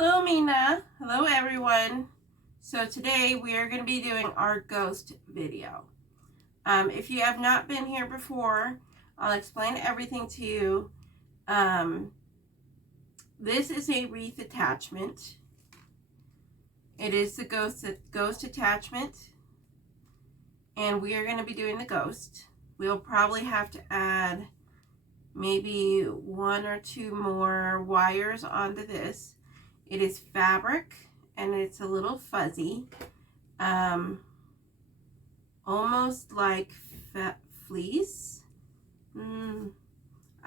Hello, Mina. Hello, everyone. So today we are going to be doing our ghost video. If you have not been here before, I'll explain everything to you. This is a wreath attachment. It is the ghost attachment, and we are going to be doing the ghost. We'll probably have to add maybe one or two more wires onto this. It is fabric and it's a little fuzzy, almost like fleece. I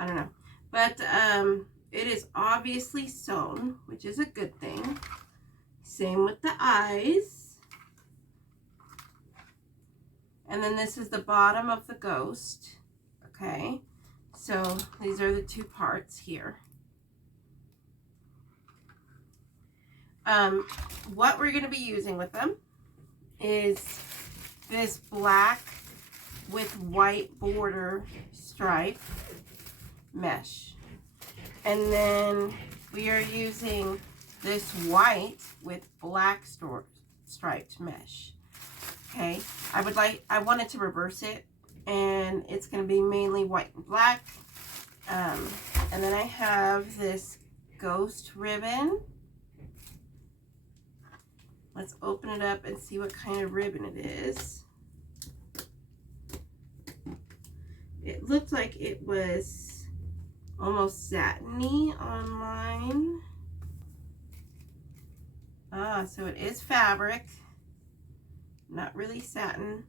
don't know, but it is obviously sewn, which is a good thing. Same with the eyes. And then this is the bottom of the ghost. Okay, so these are the two parts here. What we're going to be using with them is this black with white border stripe mesh. And then we are using this white with black striped mesh. Okay, I wanted to reverse it, and it's going to be mainly white and black. And then I have this ghost ribbon. Let's open it up and see what kind of ribbon it is. It looked like it was almost satiny online. So it is fabric, not really satin,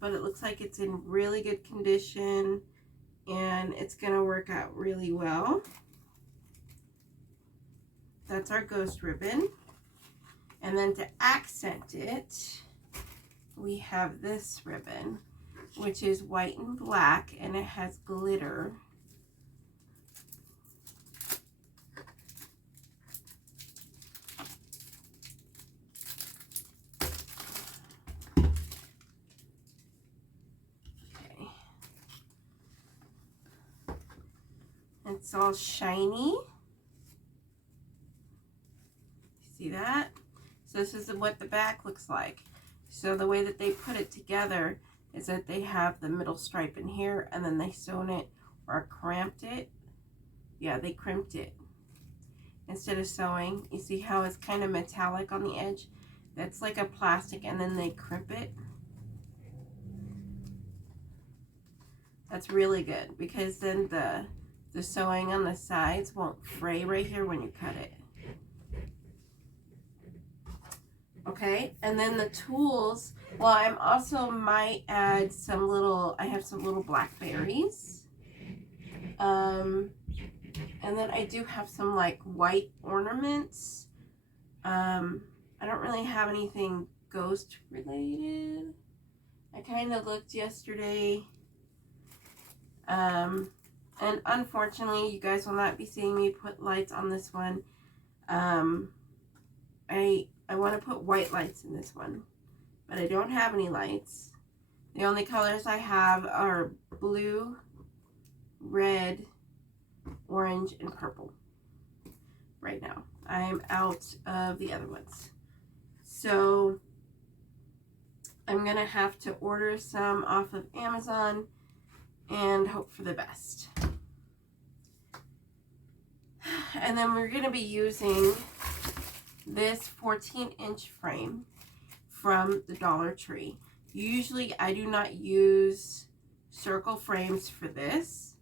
but it looks like it's in really good condition and it's going to work out really well. That's our ghost ribbon. And then to accent it, we have this ribbon, which is white and black, and it has glitter. Okay. It's all shiny. See that? So this is what the back looks like. So the way that they put it together is that they have the middle stripe in here, and then they sewn it or cramped it. Yeah, they crimped it instead of sewing. You see how it's kind of metallic on the edge? That's like a plastic, and then they crimp it. That's really good because then the sewing on the sides won't fray right here when you cut it. Okay, and then the tools, well, I'm also might add some little, I have some little blackberries. And then I do have some like white ornaments. I don't really have anything ghost related. I kind of looked yesterday. And unfortunately, you guys will not be seeing me put lights on this one. I want to put white lights in this one, but I don't have any lights. The only colors I have are blue, red, orange, and purple right now. I am out of the other ones. So I'm going to have to order some off of Amazon and hope for the best. And then we're going to be using this 14-inch frame from the Dollar Tree. Usually I do not use circle frames for this,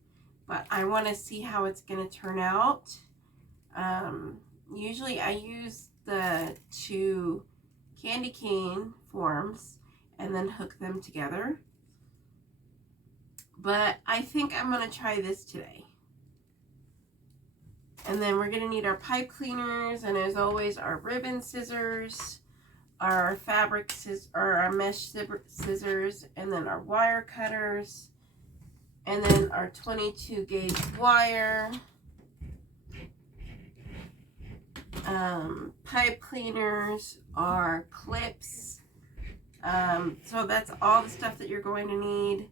but I want to see how it's going to turn out. Usually I use the two candy cane forms and then hook them together, but I think I'm going to try this today. And then we're going to need our pipe cleaners, and as always, our ribbon scissors, our fabric scissors, or our mesh scissors, and then our wire cutters, and then our 22 gauge wire, pipe cleaners, our clips. So that's all the stuff that you're going to need.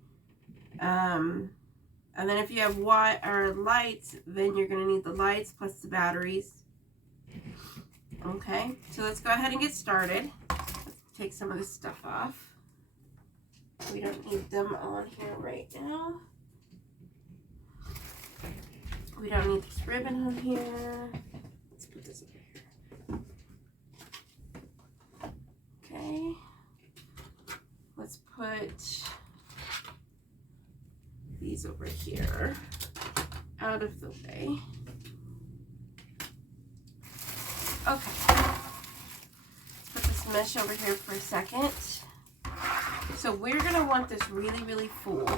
And then if you have lights, then you're going to need the lights plus the batteries. Okay, so let's go ahead and get started. Let's take some of this stuff off. We don't need them on here right now. We don't need this ribbon on here. Let's put this over here. Okay. Let's put these over here, out of the way. Okay. Let's put this mesh over here for a second. So we're going to want this really, really full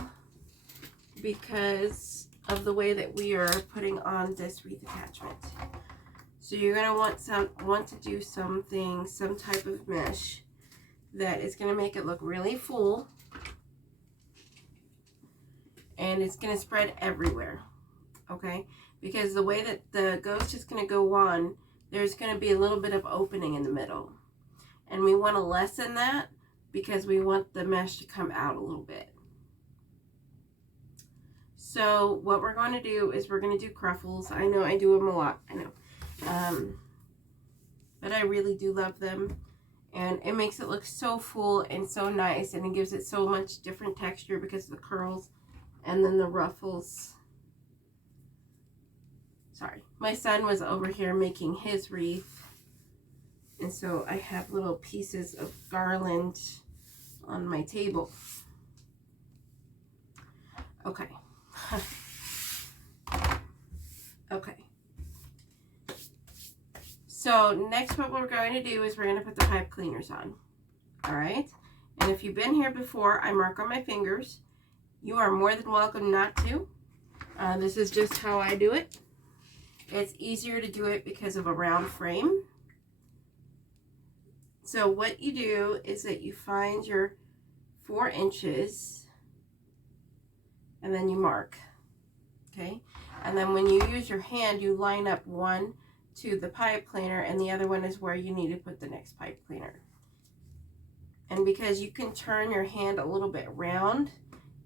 because of the way that we are putting on this wreath attachment. So you're going to want to do some type of mesh that is going to make it look really full, and it's going to spread everywhere, okay? Because the way that the ghost is going to go on, there's going to be a little bit of opening in the middle, and we want to lessen that because we want the mesh to come out a little bit. So what we're going to do is we're going to do cruffles. I know I do them a lot, I know, but I really do love them. And it makes it look so full and so nice, and it gives it so much different texture because of the curls and then the ruffles. Sorry, my son was over here making his wreath, and so I have little pieces of garland on my table. Okay. Okay. So next what we're going to do is we're going to put the pipe cleaners on. Alright? And if you've been here before, I mark on my fingers. You are more than welcome not to. This is just how I do it. It's easier to do it because of a round frame. So what you do is that you find your 4 inches and then you mark. Okay? And then when you use your hand, you line up one to the pipe cleaner, and the other one is where you need to put the next pipe cleaner. And because you can turn your hand a little bit round,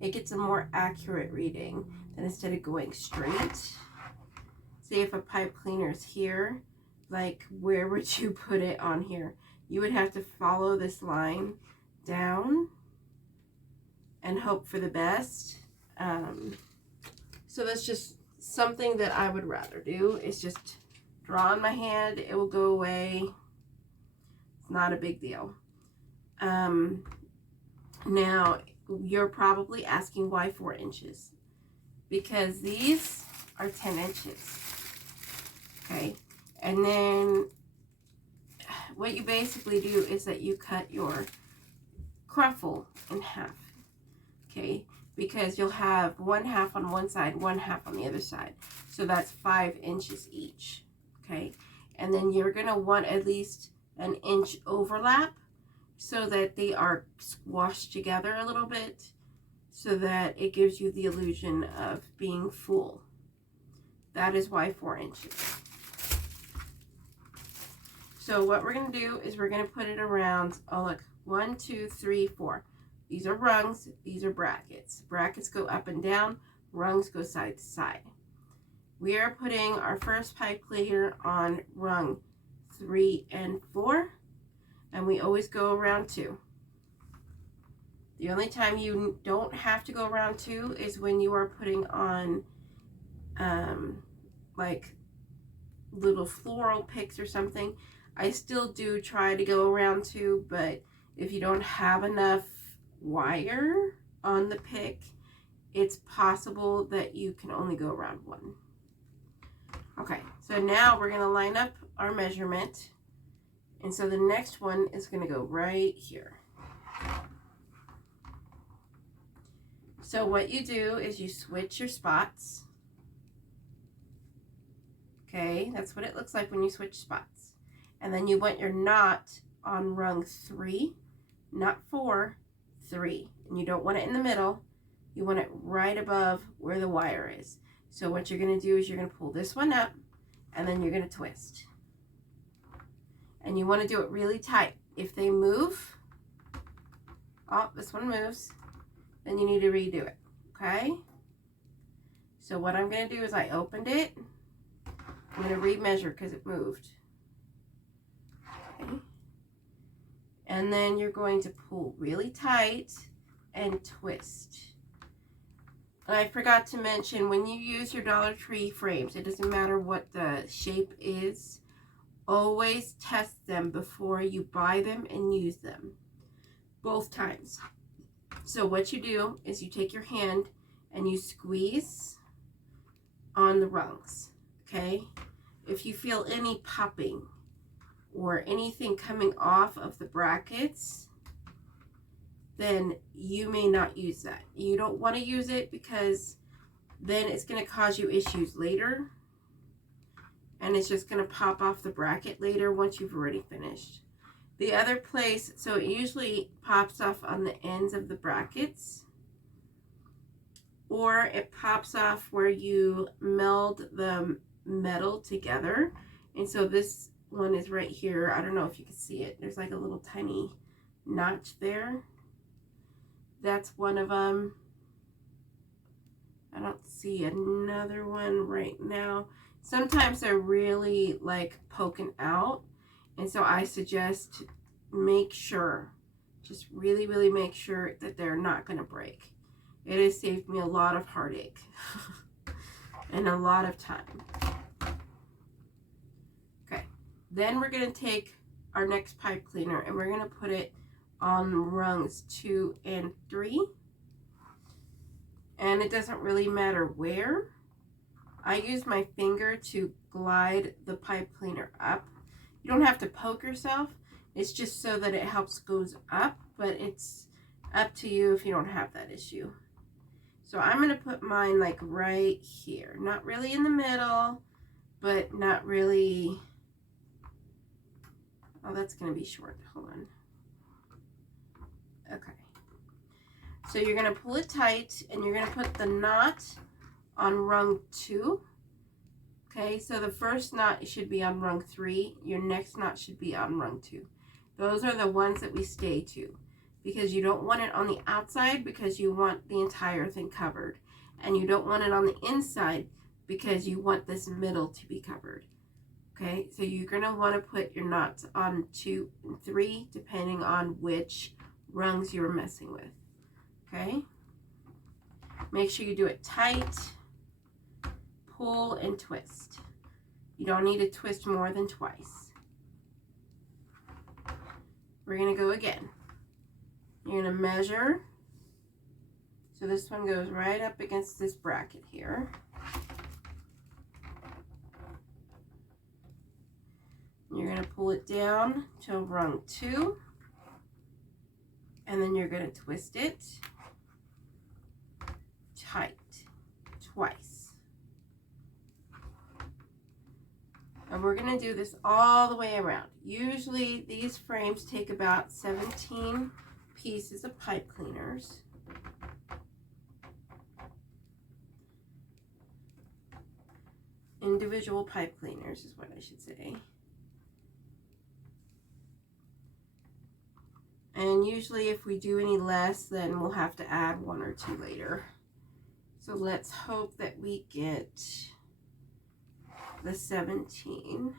it gets a more accurate reading than instead of going straight. Say if a pipe cleaner is here, like where would you put it on here? You would have to follow this line down and hope for the best. So that's just something that I would rather do, is just draw on my hand. It will go away. It's not a big deal. Now, you're probably asking why 4 inches? Because these are 10 inches. Okay? And then what you basically do is that you cut your cruffle in half. Okay? Because you'll have 1/2 on one side, 1/2 on the other side. So that's 5 inches each. Okay, and then you're going to want at least an inch overlap so that they are squashed together a little bit, so that it gives you the illusion of being full. That is why 4 inches. So what we're going to do is we're going to put it around, oh look, 1, 2, 3, 4. These are rungs, these are brackets. Brackets go up and down, rungs go side to side. We are putting our first pipe cleaner on rung 3 and 4, and we always go around 2. The only time you don't have to go around 2 is when you are putting on like little floral picks or something. I still do try to go around 2, but if you don't have enough wire on the pick, it's possible that you can only go around 1. Okay, so now we're going to line up our measurement, and so the next one is going to go right here. So what you do is you switch your spots. Okay, that's what it looks like when you switch spots. And then you want your knot on rung 3, not 4, 3. And you don't want it in the middle. You want it right above where the wire is. So what you're going to do is you're going to pull this one up, and then you're going to twist. And you want to do it really tight. If they move, oh, this one moves, then you need to redo it, okay? So what I'm going to do is I opened it. I'm going to remeasure because it moved. Okay. And then you're going to pull really tight and twist. And I forgot to mention, when you use your Dollar Tree frames, it doesn't matter what the shape is, always test them before you buy them and use them. Both times. So what you do is you take your hand and you squeeze on the rungs, okay? If you feel any popping or anything coming off of the brackets, then you may not use that. You don't want to use it because then it's going to cause you issues later, and it's just going to pop off the bracket later once you've already finished. The other place, so it usually pops off on the ends of the brackets, or it pops off where you meld the metal together. And so this one is right here. I don't know if you can see it. There's like a little tiny notch there. That's one of them. I don't see another one right now. Sometimes they're really like poking out. And so I suggest make sure, just really make sure that they're not going to break. It has saved me a lot of heartache and a lot of time. Okay, then we're going to take our next pipe cleaner and we're going to put it on rungs 2 and 3. And it doesn't really matter where. I use my finger to glide the pipe cleaner up. You don't have to poke yourself. It's just so that it helps goes up, but it's up to you if you don't have that issue. So I'm going to put mine like right here. Not really in the middle, but not really. Oh, that's going to be short. Hold on. Okay. So you're going to pull it tight and you're going to put the knot on rung 2. Okay, so the first knot should be on rung 3. Your next knot should be on rung 2. Those are the ones that we stay to, because you don't want it on the outside because you want the entire thing covered. And you don't want it on the inside because you want this middle to be covered. Okay, so you're going to want to put your knots on 2 and 3 depending on which rungs you're messing with. Okay, make sure you do it tight. Pull and twist. You don't need to twist more than twice. We're going to go again. You're going to measure. So this one goes right up against this bracket here. You're going to pull it down to rung 2. And then you're going to twist it tight twice. And we're going to do this all the way around. Usually these frames take about 17 pieces of pipe cleaners. Individual pipe cleaners is what I should say. And usually if we do any less, then we'll have to add 1 or 2 later. So let's hope that we get the 17.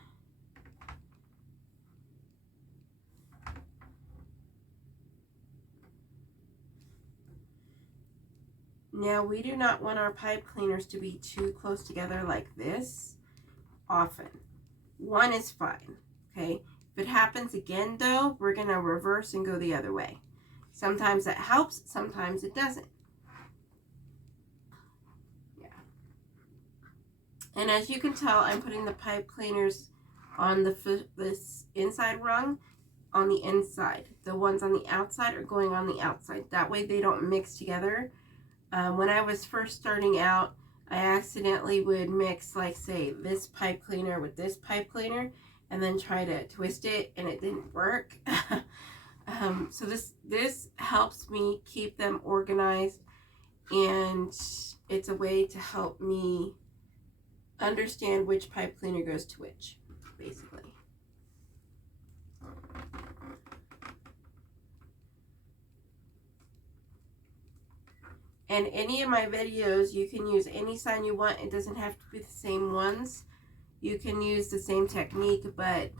Now we do not want our pipe cleaners to be too close together like this often. 1 is fine, okay? If it happens again though, we're gonna reverse and go the other way. Sometimes that helps, sometimes it doesn't. And as you can tell, I'm putting the pipe cleaners on this inside rung on the inside. The ones on the outside are going on the outside. That way they don't mix together. When I was first starting out, I accidentally would mix, like, say, this pipe cleaner with this pipe cleaner and then try to twist it, and it didn't work. So this helps me keep them organized, and it's a way to help me understand which pipe cleaner goes to which, basically. And any of my videos, you can use any sign you want. It doesn't have to be the same ones. You can use the same technique, but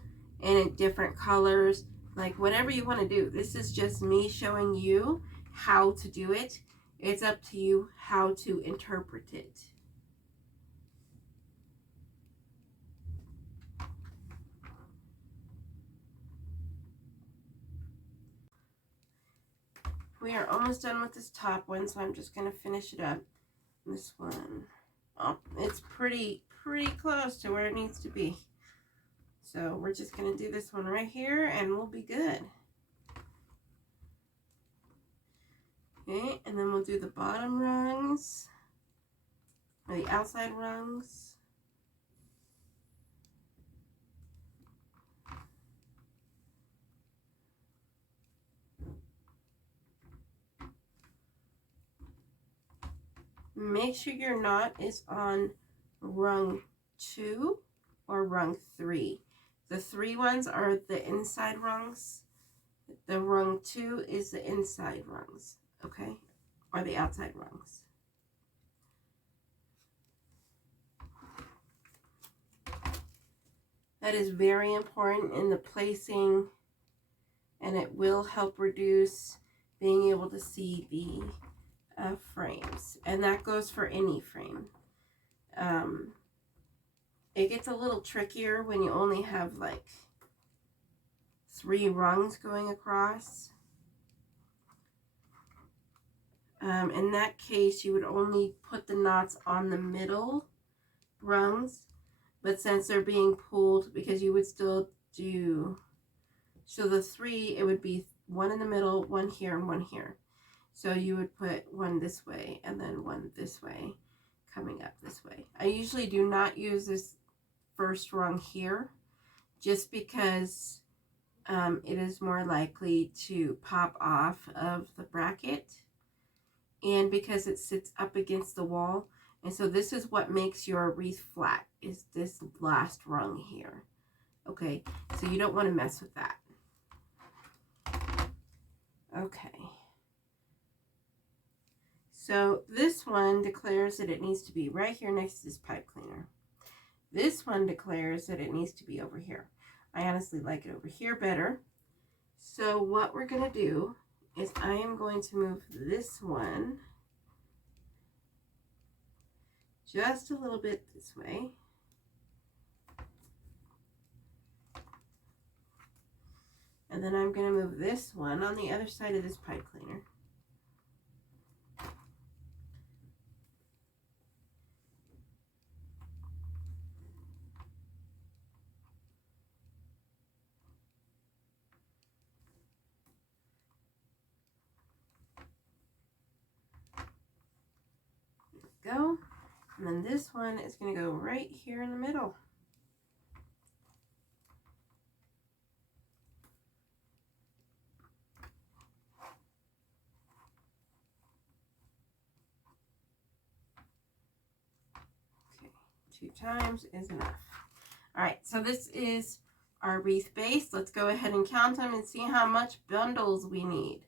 in different colors, like whatever you want to do. This is just me showing you how to do it. It's up to you how to interpret it. We are almost done with this top one, so I'm just going to finish it up. This one, oh, it's pretty close to where it needs to be. So we're just going to do this one right here and we'll be good. Okay, and then we'll do the bottom rungs, or the outside rungs. Make sure your knot is on rung 2 or rung 3. The 3 ones are the inside rungs. The rung 2 is the inside rungs, okay? Or the outside rungs. That is very important in the placing, and it will help reduce being able to see the frames, and that goes for any frame. It gets a little trickier when you only have like 3 rungs going across. In that case, you would only put the knots on the middle rungs, but since they're being pulled, because you would still do, so the 3, it would be 1 in the middle, 1 here, and 1 here. So you would put 1 this way and then 1 this way, coming up this way. I usually do not use this first rung here, just because it is more likely to pop off of the bracket, and because it sits up against the wall. And so this is what makes your wreath flat, is this last rung here. Okay, so you don't want to mess with that. Okay. So this one declares that it needs to be right here next to this pipe cleaner. This one declares that it needs to be over here. I honestly like it over here better. So what we're going to do is I am going to move this one just a little bit this way. And then I'm going to move this one on the other side of this pipe cleaner. Go, and then this one is going to go right here in the middle. Okay, 2 times is enough. All right, so this is our wreath base. Let's go ahead and count them and see how much bundles we need.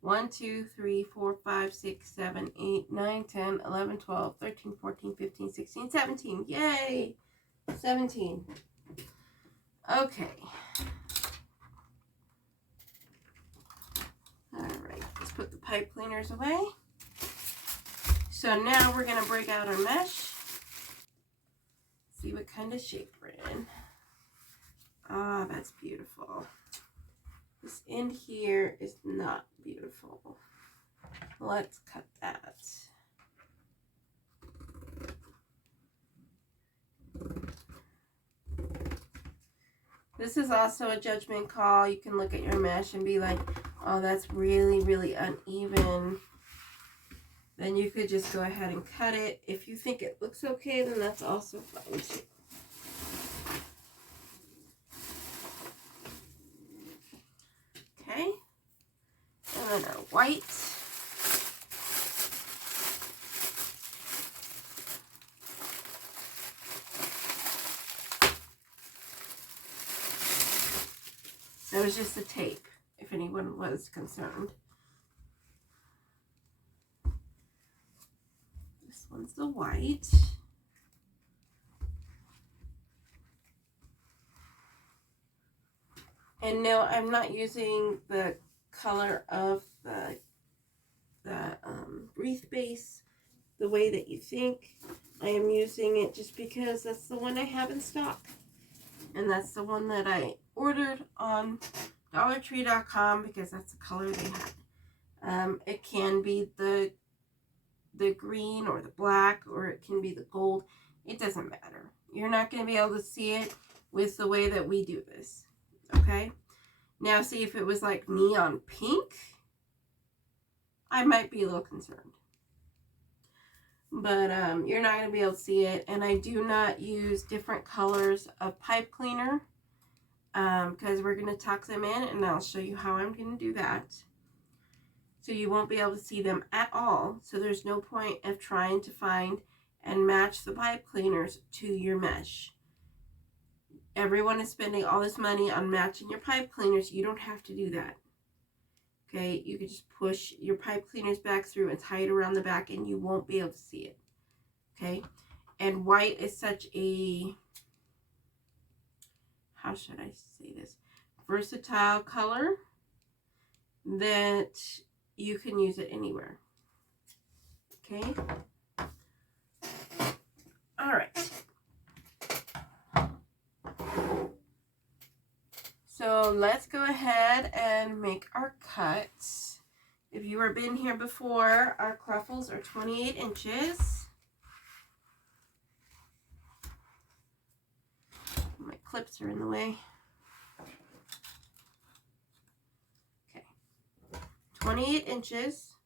1, 2, 3, 4, 5, 6, 7, 8, 9, 10, 11, 12, 13, 14, 15, 16, 17. Yay! 17. Okay. All right, let's put the pipe cleaners away. So now we're going to break out our mesh. See what kind of shape we're in. Ah, that's beautiful. This end here is not beautiful. Let's cut that. This is also a judgment call. You can look at your mesh and be like, oh, that's really uneven. Then you could just go ahead and cut it. If you think it looks okay, then that's also fine too. Okay, and then our white. That was just the tape, if anyone was concerned. one's the white. And no, I'm not using the color of the wreath base the way that you think. I am using it just because that's the one I have in stock. And that's the one that I ordered on DollarTree.com because that's the color they had. It can be the green or the black, or it can be the gold. It doesn't matter. You're not going to be able to see it with the way that we do this. Okay? Now, see, if it was like neon pink, I might be a little concerned. But you're not going to be able to see it. And I do not use different colors of pipe cleaner because we're going to tuck them in, and I'll show you how I'm going to do that. So you won't be able to see them at all. So there's no point of trying to find and match the pipe cleaners to your mesh. Everyone is spending all this money on matching your pipe cleaners. You don't have to do that. Okay, you can just push your pipe cleaners back through and tie it around the back, and you won't be able to see it. Okay, and white is such a, how should I say this, versatile color that you can use it anywhere. Okay, all right. So let's go ahead and make our cuts. If you have been here before, our cruffles are 28 inches. My clips are in the way. Okay, 28 inches,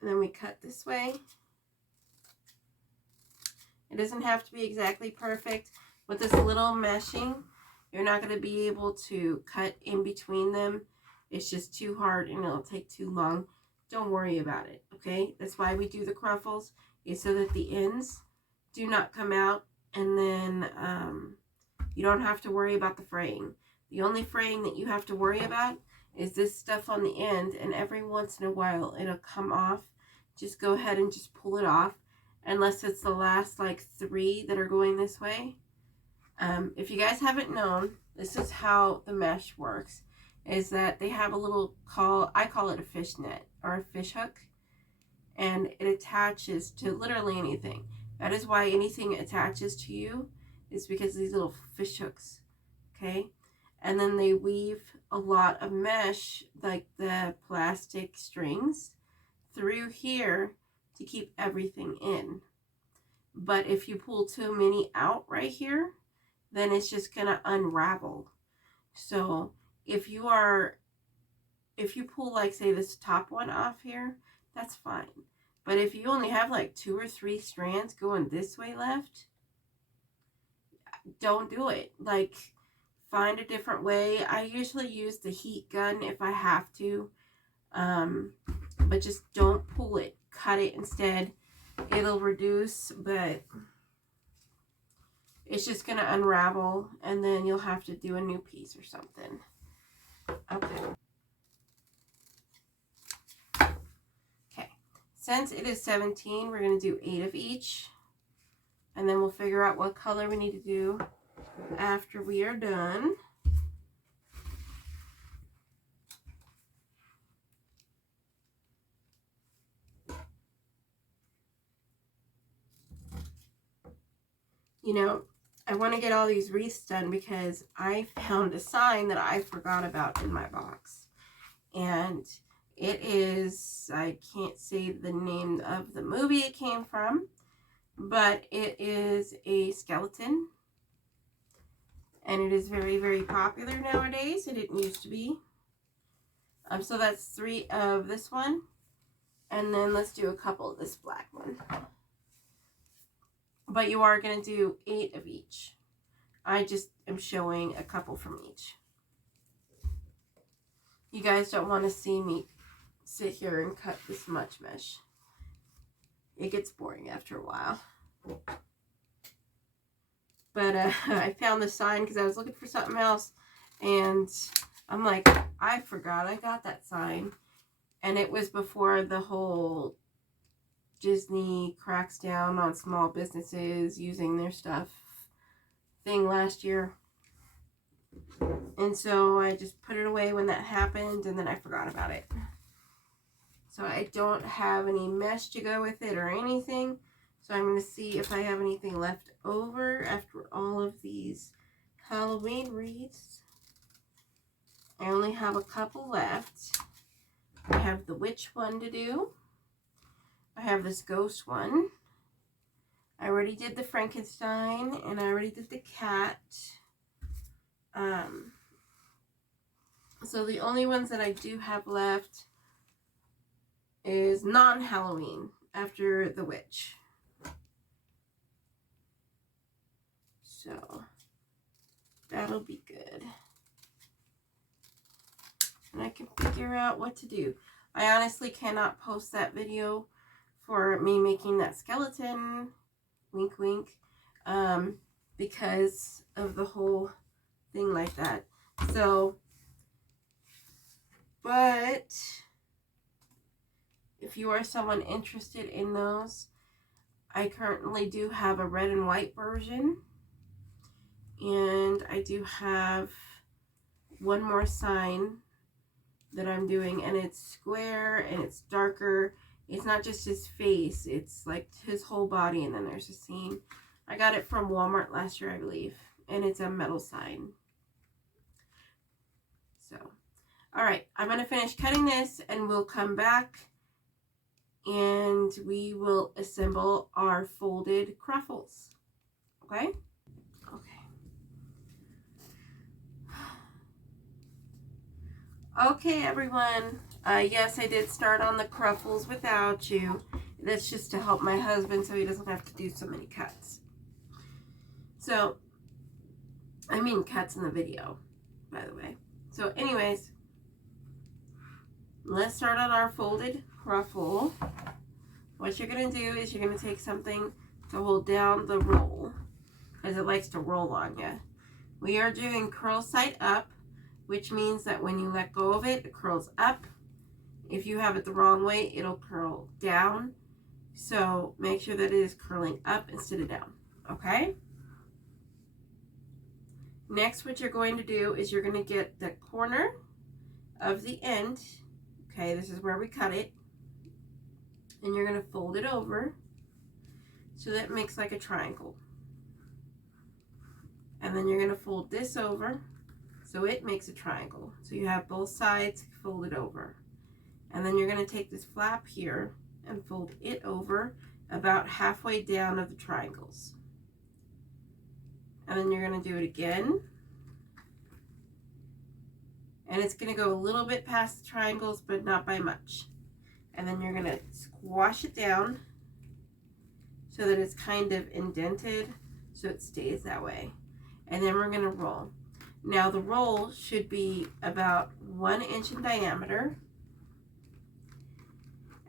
and then we cut this way. It doesn't have to be exactly perfect. With this little meshing, you're not going to be able to cut in between them. It's just too hard and it'll take too long. Don't worry about it, okay? That's why we do the cruffles, is so that the ends do not come out, and then you don't have to worry about the fraying. The only fraying that you have to worry about is this stuff on the end, and every once in a while it'll come off. Just go ahead and just pull it off, unless it's the last like 3 that are going this way. If you guys haven't known, this is how the mesh works, is that they have a little I call it a fish net or a fish hook, and it attaches to literally anything. That is why anything attaches to you is because of these little fish hooks, okay? And then they weave a lot of mesh, like the plastic strings, through here to keep everything in. But if you pull too many out right here, then it's just gonna unravel. So if you pull, like, say this top one off here, that's fine. But if you only have like 2 or 3 strands going this way left, don't do it. Like, find a different way. I usually use the heat gun if I have to, but just don't pull it. Cut it instead. It'll reduce, but it's just going to unravel, and then you'll have to do a new piece or something. Okay. Okay. Since it is 17, we're going to do 8 of each, and then we'll figure out what color we need to do after we are done. You know, I want to get all these wreaths done because I found a sign that I forgot about in my box. And it is, I can't say the name of the movie it came from, but it is a skeleton. And it is very, very popular nowadays. It didn't used to be. So that's 3 of this one. And then let's do a couple of this black one. But you are going to do 8 of each. I just am showing a couple from each. You guys don't want to see me sit here and cut this much mesh. It gets boring after a while. But I found the sign because I was looking for something else. And I'm like, I forgot I got that sign. And it was before the whole Disney cracks down on small businesses using their stuff thing last year. And so I just put it away when that happened, and then I forgot about it. So I don't have any mesh to go with it or anything. So I'm going to see if I have anything left over after all of these Halloween wreaths. I only have a couple left. I have the witch one to do. I have this ghost one. I already did the Frankenstein, and I already did the cat. So the only ones that I do have left is non-Halloween after the witch. So that'll be good. And I can figure out what to do. I honestly cannot post that video for me making that skeleton, wink wink, because of the whole thing like that. So, but if you are someone interested in those, I currently do have a red and white version, and I do have one more sign that I'm doing, and it's square and it's darker. It's not just his face, it's like his whole body, and then there's a scene. I got it from Walmart last year, I believe, and it's a metal sign. So, all right, I'm going to finish cutting this, and we'll come back and we will assemble our folded cruffles. Okay? Okay, everyone. Yes, I did start on the cruffles without you. That's just to help my husband so he doesn't have to do so many cuts. So, I mean cuts in the video, by the way. So, anyways, let's start on our folded cruffle. What you're going to do is you're going to take something to hold down the roll, because it likes to roll on you. We are doing curl side up, which means that when you let go of it, it curls up. If you have it the wrong way, it'll curl down. So make sure that it is curling up instead of down, okay? Next, what you're going to do is you're going to get the corner of the end. Okay, this is where we cut it. And you're going to fold it over so that it makes like a triangle. And then you're going to fold this over so it makes a triangle. So you have both sides folded over. And then you're going to take this flap here and fold it over about halfway down of the triangles. And then you're going to do it again. And it's going to go a little bit past the triangles, but not by much. And then you're going to squash it down so that it's kind of indented so it stays that way. And then we're going to roll. Now the roll should be about 1 inch in diameter.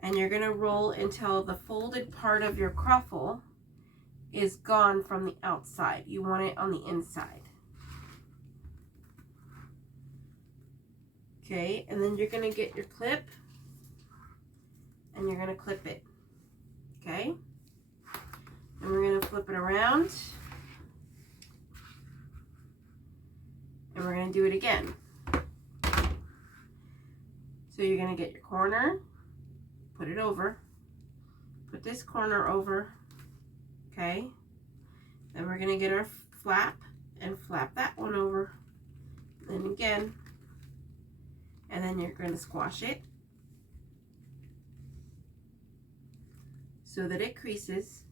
And you're going to roll until the folded part of your cruffle is gone from the outside. You want it on the inside. Okay, and then you're going to get your clip and you're going to clip it. Okay, and we're going to flip it around and we're going to do it again. So you're going to get your corner, put it over, put this corner over, okay, then we're going to get our flap and flap that one over, then again, and then you're going to squash it so that it creases,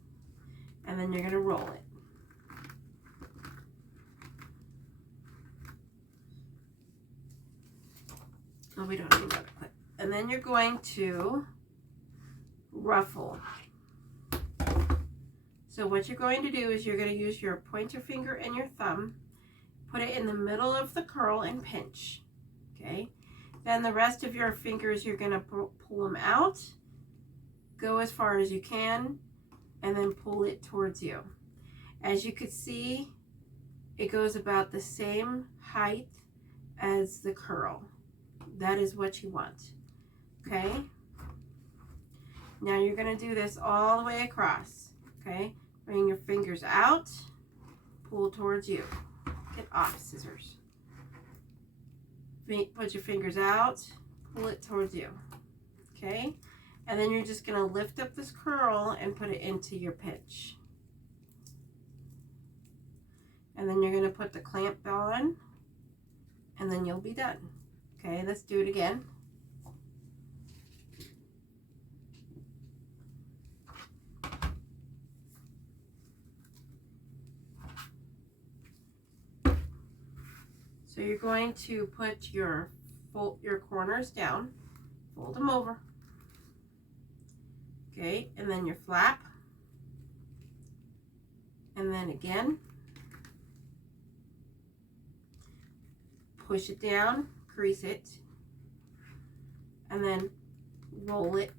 and then you're going to roll it. Oh, we don't need another clip. And then you're going to ruffle. So what you're going to do is you're going to use your pointer finger and your thumb, put it in the middle of the curl and pinch. Okay. Then the rest of your fingers, you're going to pull them out, go as far as you can, and then pull it towards you. As you can see, it goes about the same height as the curl. That is what you want. Okay. Now you're going to do this all the way across, okay? Bring your fingers out, pull towards you. Get off, scissors. Put your fingers out, pull it towards you, okay? And then you're just going to lift up this curl and put it into your pinch. And then you're going to put the clamp on, and then you'll be done. Okay, let's do it again. So you're going to put your corners down, fold them over. Okay, and then your flap. And then again. Push it down, crease it, and then roll it.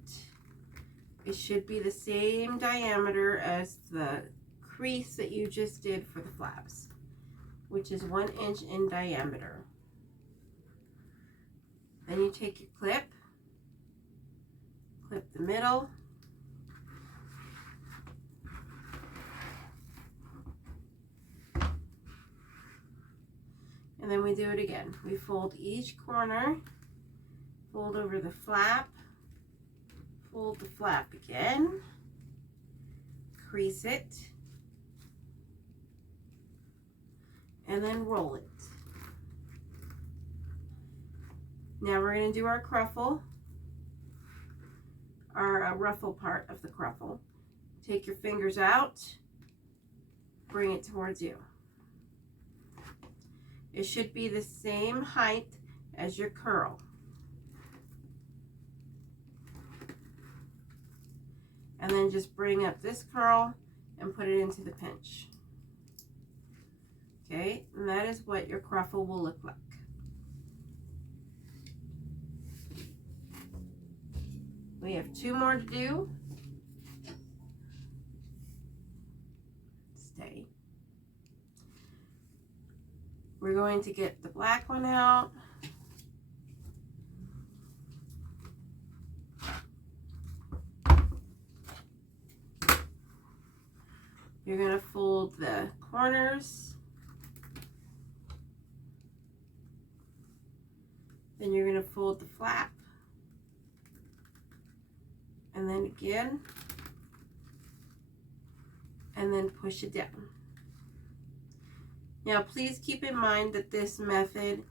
It should be the same diameter as the crease that you just did for the flaps, which is 1 inch in diameter. Then you take your clip the middle, and then we do it again. We fold each corner, fold over the flap, fold the flap again, crease it, and then roll it. Now we're going to do our cruffle, our ruffle part of the cruffle. Take your fingers out, bring it towards you. It should be the same height as your curl. And then just bring up this curl and put it into the pinch. Okay, and that is what your cruffle will look like. We have 2 more to do. Stay. We're going to get the black one out. You're going to fold the corners. Then you're going to fold the flap. And then again. And then push it down. Now please keep in mind that this method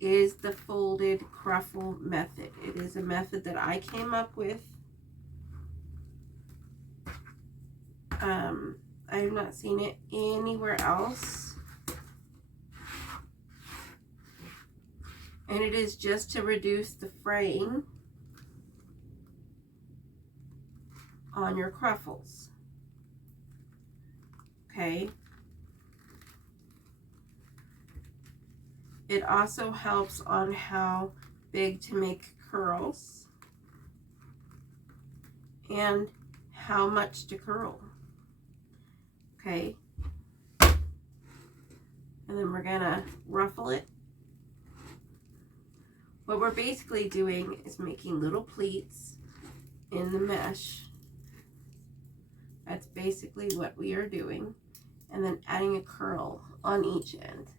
is the folded cruffle method. It is a method that I came up with. I have not seen it anywhere else. And it is just to reduce the fraying on your cruffles. Okay. It also helps on how big to make curls and how much to curl. Okay. And then we're gonna ruffle it. What we're basically doing is making little pleats in the mesh. That's basically what we are doing. And then adding a curl on each end.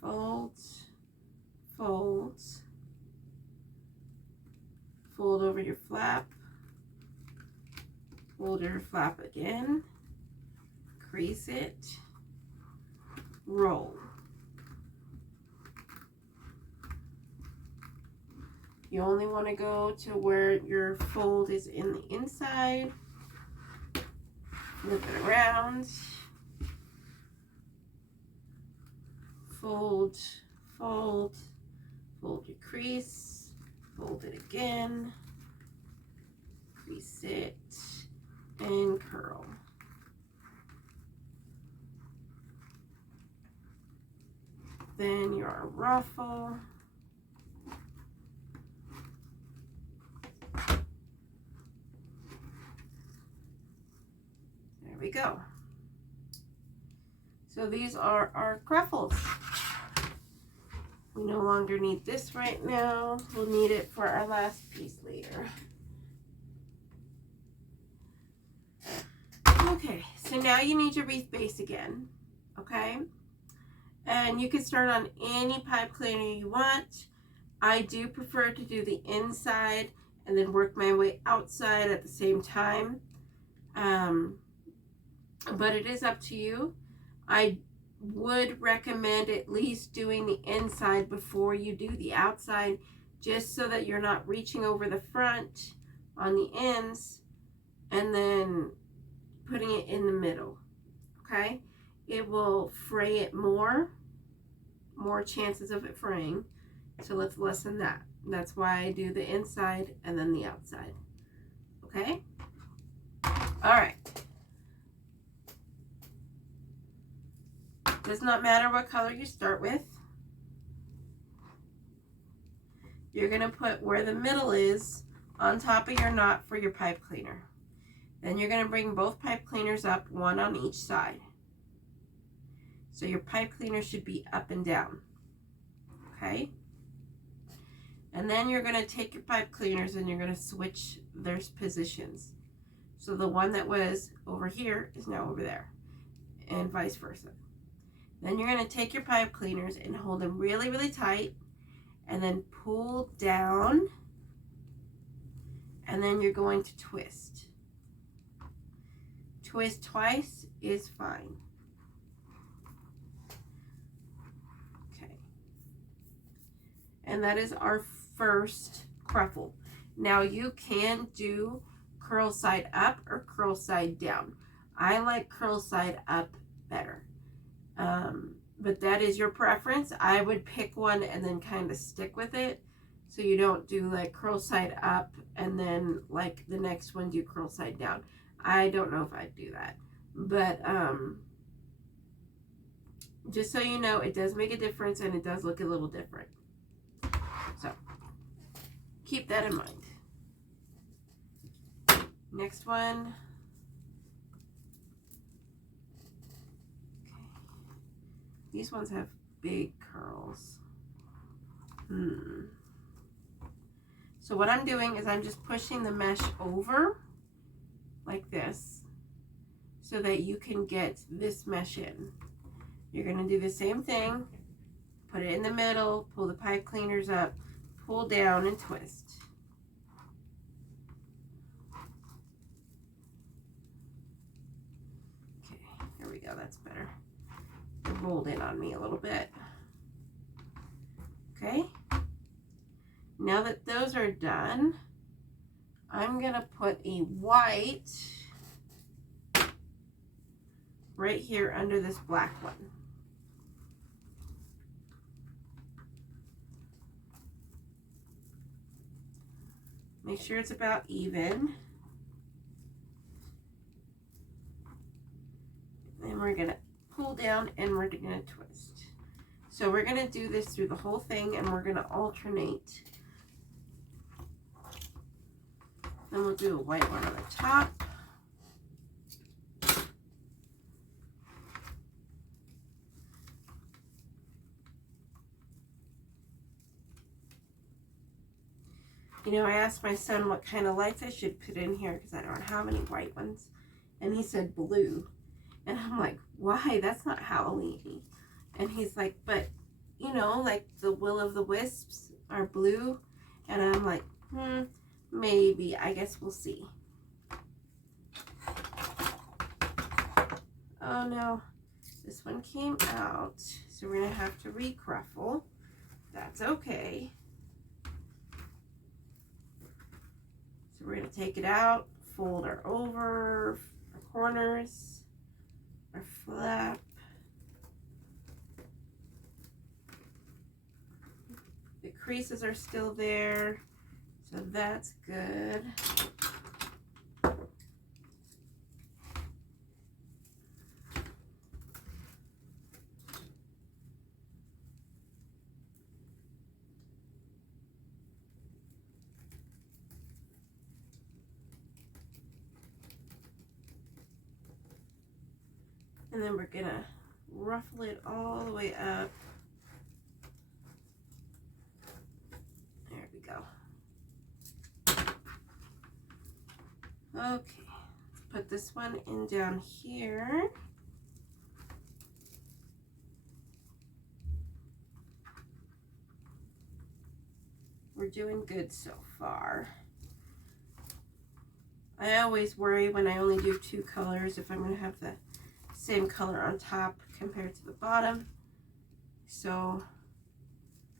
Fold, fold, fold over your flap, fold your flap again, crease it, roll. You only want to go to where your fold is in the inside, flip it around. Fold, fold, fold your crease, fold it again, crease it, and curl. Then your ruffle. So these are our cruffles. We no longer need this right now. We'll need it for our last piece later. Okay, so now you need your wreath base again, okay? And you can start on any pipe cleaner you want. I do prefer to do the inside and then work my way outside at the same time. But it is up to you. I would recommend at least doing the inside before you do the outside, just so that you're not reaching over the front on the ends and then putting it in the middle, okay? It will fray it more chances of it fraying, so let's lessen that. That's why I do the inside and then the outside, okay? All right. Does not matter what color you start with. You're going to put where the middle is on top of your knot for your pipe cleaner. Then you're going to bring both pipe cleaners up, one on each side. So your pipe cleaner should be up and down. Okay? And then you're going to take your pipe cleaners and you're going to switch their positions. So the one that was over here is now over there, and vice versa. Then you're going to take your pipe cleaners and hold them really, really tight, and then pull down, and then you're going to twist. Twist twice is fine. Okay. And that is our first cruffle. Now you can do curl side up or curl side down. I like curl side up better. But that is your preference. I would pick one and then kind of stick with it, so you don't do like curl side up and then like the next one do curl side down. I don't know if I'd do that, but just so you know, it does make a difference and it does look a little different. So keep that in mind. Next one. These ones have big curls. So what I'm doing is I'm just pushing the mesh over like this so that you can get this mesh in. You're going to do the same thing. Put it in the middle, pull the pipe cleaners up, pull down and twist. Okay, here we go. That's better. It rolled in on me a little bit. Okay, now that those are done, I'm gonna put a white right here under this black one. Make sure it's about even. And we're gonna pull down and we're gonna twist. So we're gonna do this through the whole thing and we're gonna alternate. Then we'll do a white one on the top. You know, I asked my son what kind of lights I should put in here because I don't have any white ones. And he said blue. And I'm like, why? That's not Halloween. And he's like, but, you know, like the will-o'-the-wisps are blue. And I'm like, maybe. I guess we'll see. Oh, no. This one came out. So we're going to have to recruffle. That's okay. So we're going to take it out, fold our over, our corners, our flap. The creases are still there, so that's good. And then we're gonna ruffle it all the way up. There we go. Okay, let's put this one in down here. We're doing good so far. I always worry when I only do 2 colors if I'm going to have the same color on top compared to the bottom. So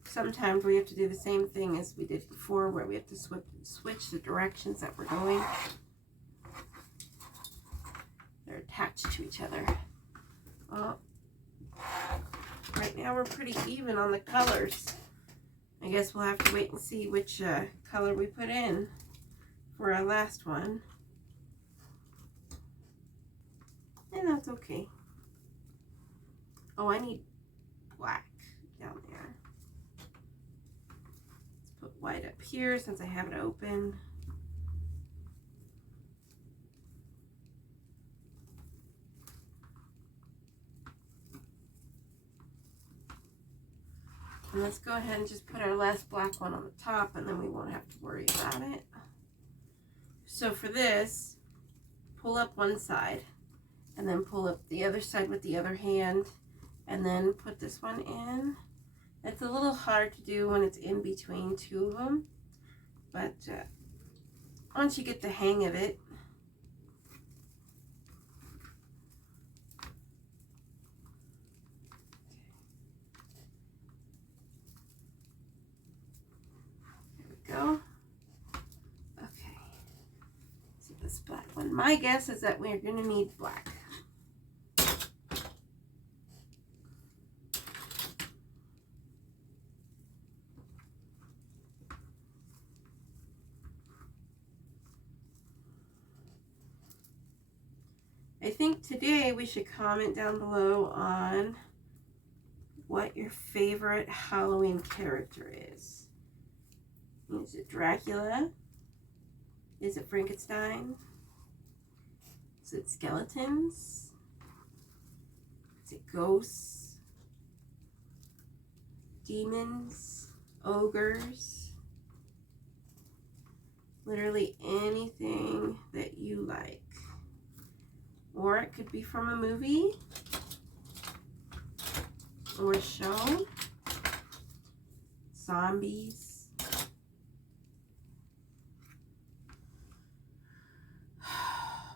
sometimes we have to do the same thing as we did before, where we have to switch the directions that we're going. They're attached to each other. Well, right now we're pretty even on the colors. I guess we'll have to wait and see which color we put in for our last one. And that's okay. Oh, I need black down there. Let's put white up here since I have it open. And let's go ahead and just put our last black one on the top, and then we won't have to worry about it. So for this, pull up one side, and then pull up the other side with the other hand, and then put this one in. It's a little hard to do when it's in between 2 of them, but once you get the hang of it, go. Okay, so this black one. My guess is that we're going to need black. I think today we should comment down below on what your favorite Halloween character is. Is it Dracula? Is it Frankenstein? Is it skeletons? Is it ghosts? Demons? Ogres? Literally anything that you like. Or it could be from a movie or a show. Zombies.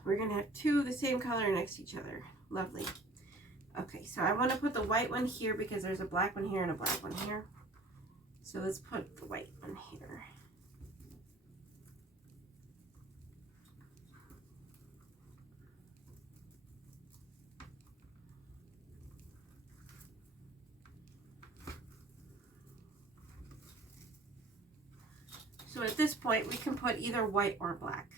We're going to have 2 of the same color next to each other. Lovely. Okay, so I want to put the white one here because there's a black one here and a black one here. So let's put the white one here. So at this point, we can put either white or black.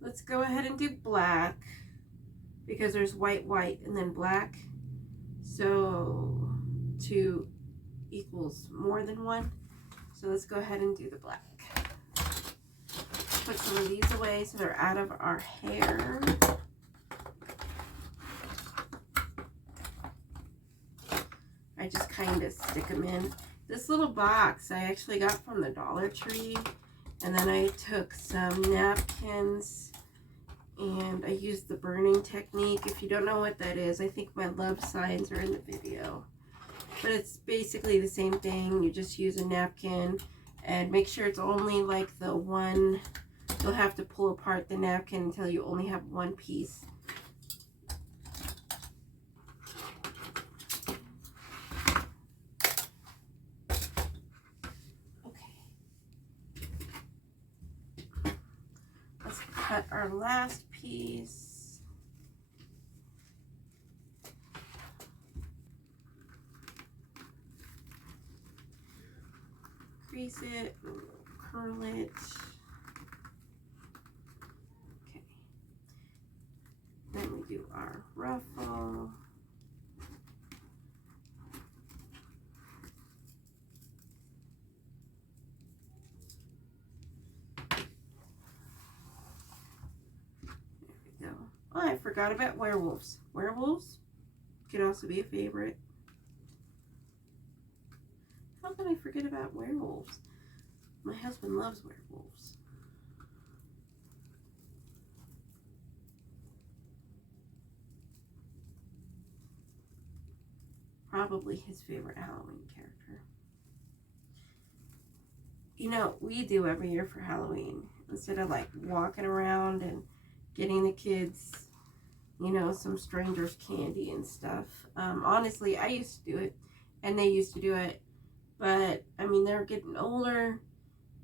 Let's go ahead and do black because there's white, white, and then black. So 2 equals more than 1. So let's go ahead and do the black. Put some of these away so they're out of our hair. I just kind of stick them in. This little box I actually got from the Dollar Tree, and then I took some napkins and I used the burning technique. If you don't know what that is, I think my love signs are in the video. But it's basically the same thing. You just use a napkin and make sure it's only like the one. You'll have to pull apart the napkin until you only have one piece. Cut our last piece. Crease it, curl it. Okay. Then we do our ruffle. forgot about werewolves. Werewolves could also be a favorite. How can I forget about werewolves? My husband loves werewolves. Probably his favorite Halloween character. You know, we do every year for Halloween. Instead of like walking around and getting the kids, you know, some strangers candy and stuff. Honestly, I used to do it and they used to do it. But, I mean, they're getting older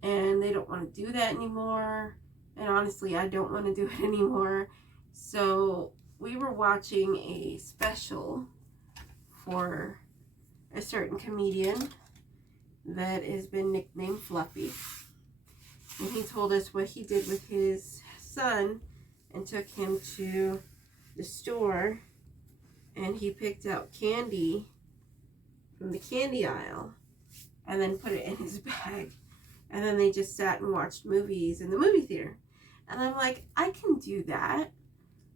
and they don't want to do that anymore. And honestly, I don't want to do it anymore. So, we were watching a special for a certain comedian that has been nicknamed Fluffy. And he told us what he did with his son and took him to the store and he picked out candy from the candy aisle and then put it in his bag. And then they just sat and watched movies in the movie theater. And I'm like, I can do that.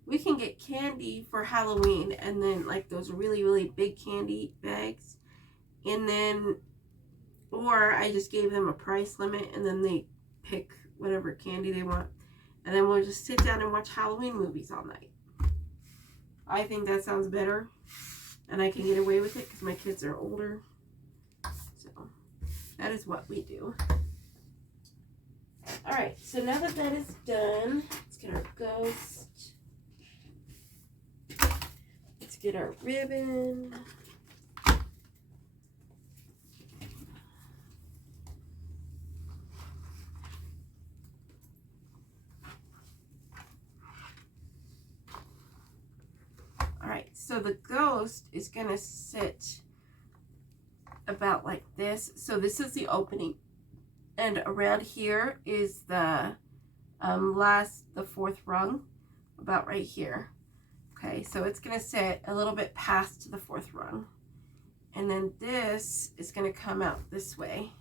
We can get candy for Halloween and then like those really, really big candy bags. And then, or I just gave them a price limit and then they pick whatever candy they want. And then we'll just sit down and watch Halloween movies all night. I think that sounds better. And I can get away with it because my kids are older. So that is what we do. Alright, so now that that is done, let's get our ghost. Let's get our ribbon. Alright, so the ghost is going to sit about like this. So this is the opening. And around here is the the fourth rung, about right here. Okay, so it's going to sit a little bit past the fourth rung. And then this is going to come out this way,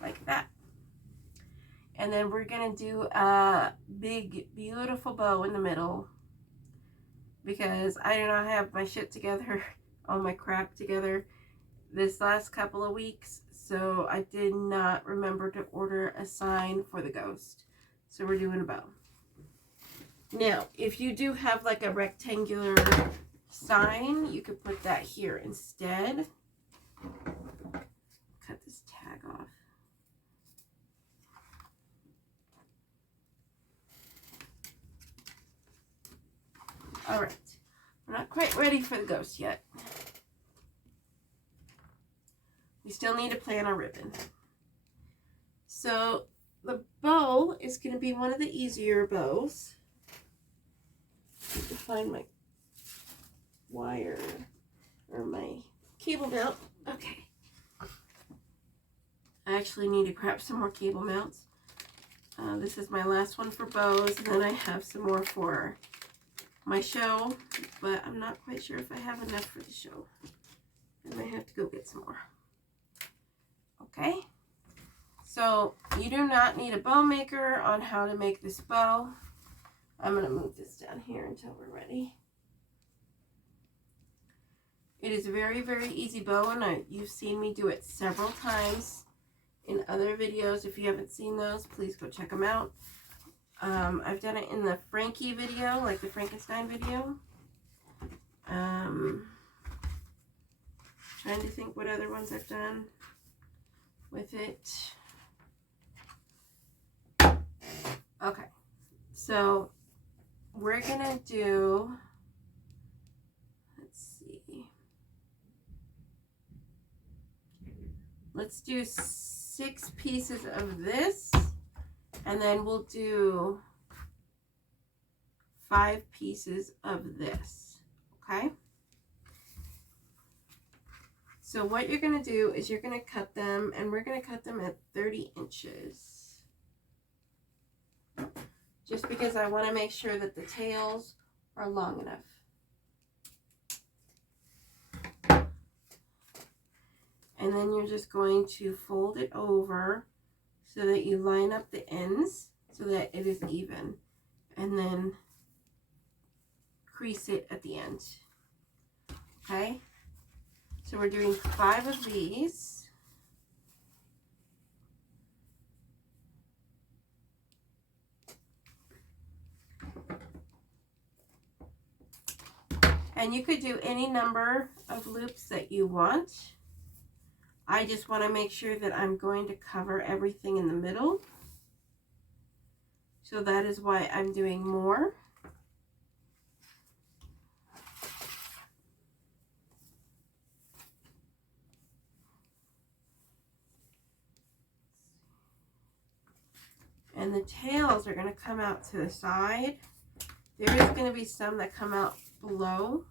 like that. And then we're going to do a big, beautiful bow in the middle. Because I do not have my shit together, all my crap together this last couple of weeks. So I did not remember to order a sign for the ghost. So we're doing a bow. Now, if you do have like a rectangular sign, you could put that here instead. Cut this tag off. All right. We're not quite ready for the ghost yet. We still need to plan our ribbon. So the bow is going to be one of the easier bows. I need to find my wire or my cable mount. Okay. I actually need to grab some more cable mounts. This is my last one for bows, and then I have some more for my show, but I'm not quite sure if I have enough for the show. I might have to go get some more. Okay, so you do not need a bow maker on how to make this bow. I'm going to move this down here until we're ready. It is a very, very easy bow, and you've seen me do it several times in other videos. If you haven't seen those, please go check them out. I've done it in the Frankie video, like the Frankenstein video. Trying to think what other ones I've done with it. Okay, so we're gonna do, let's do 6 pieces of this, and then we'll do 5 pieces of this, okay? So what you're going to do is you're going to cut them, and we're going to cut them at 30 inches. Just because I want to make sure that the tails are long enough. And then you're just going to fold it over so that you line up the ends so that it is even. And then crease it at the end. Okay, so we're doing 5 of these. And you could do any number of loops that you want. I just want to make sure that I'm going to cover everything in the middle. So that is why I'm doing more. And the tails are going to come out to the side. There is going to be some that come out below,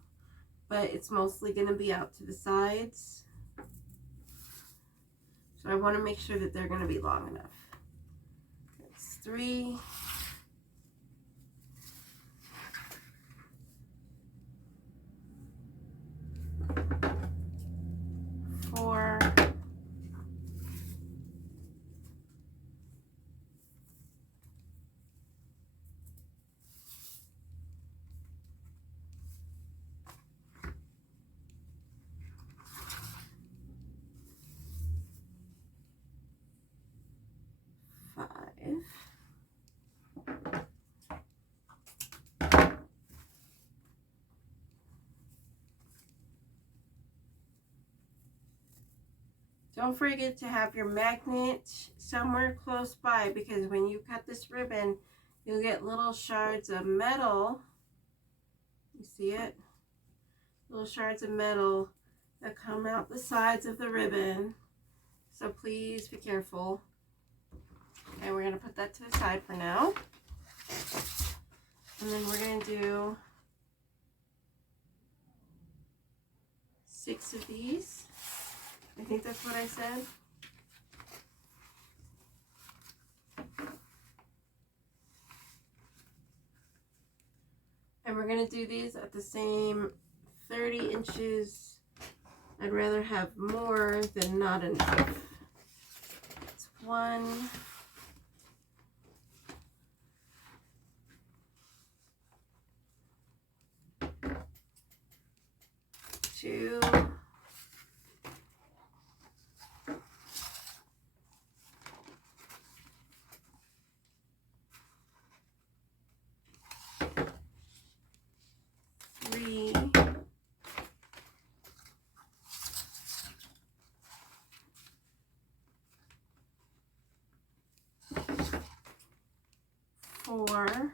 but it's mostly going to be out to the sides. So I want to make sure that they're going to be long enough. That's 3. 4. 5. Don't forget to have your magnet somewhere close by, because when you cut this ribbon, you'll get little shards of metal. You see it? Little shards of metal that come out the sides of the ribbon. So please be careful. And we're going to put that to the side for now. And then we're going to do 6 of these. I think that's what I said. And we're going to do these at the same 30 inches. I'd rather have more than not enough. It's 1, 2, 3, 4,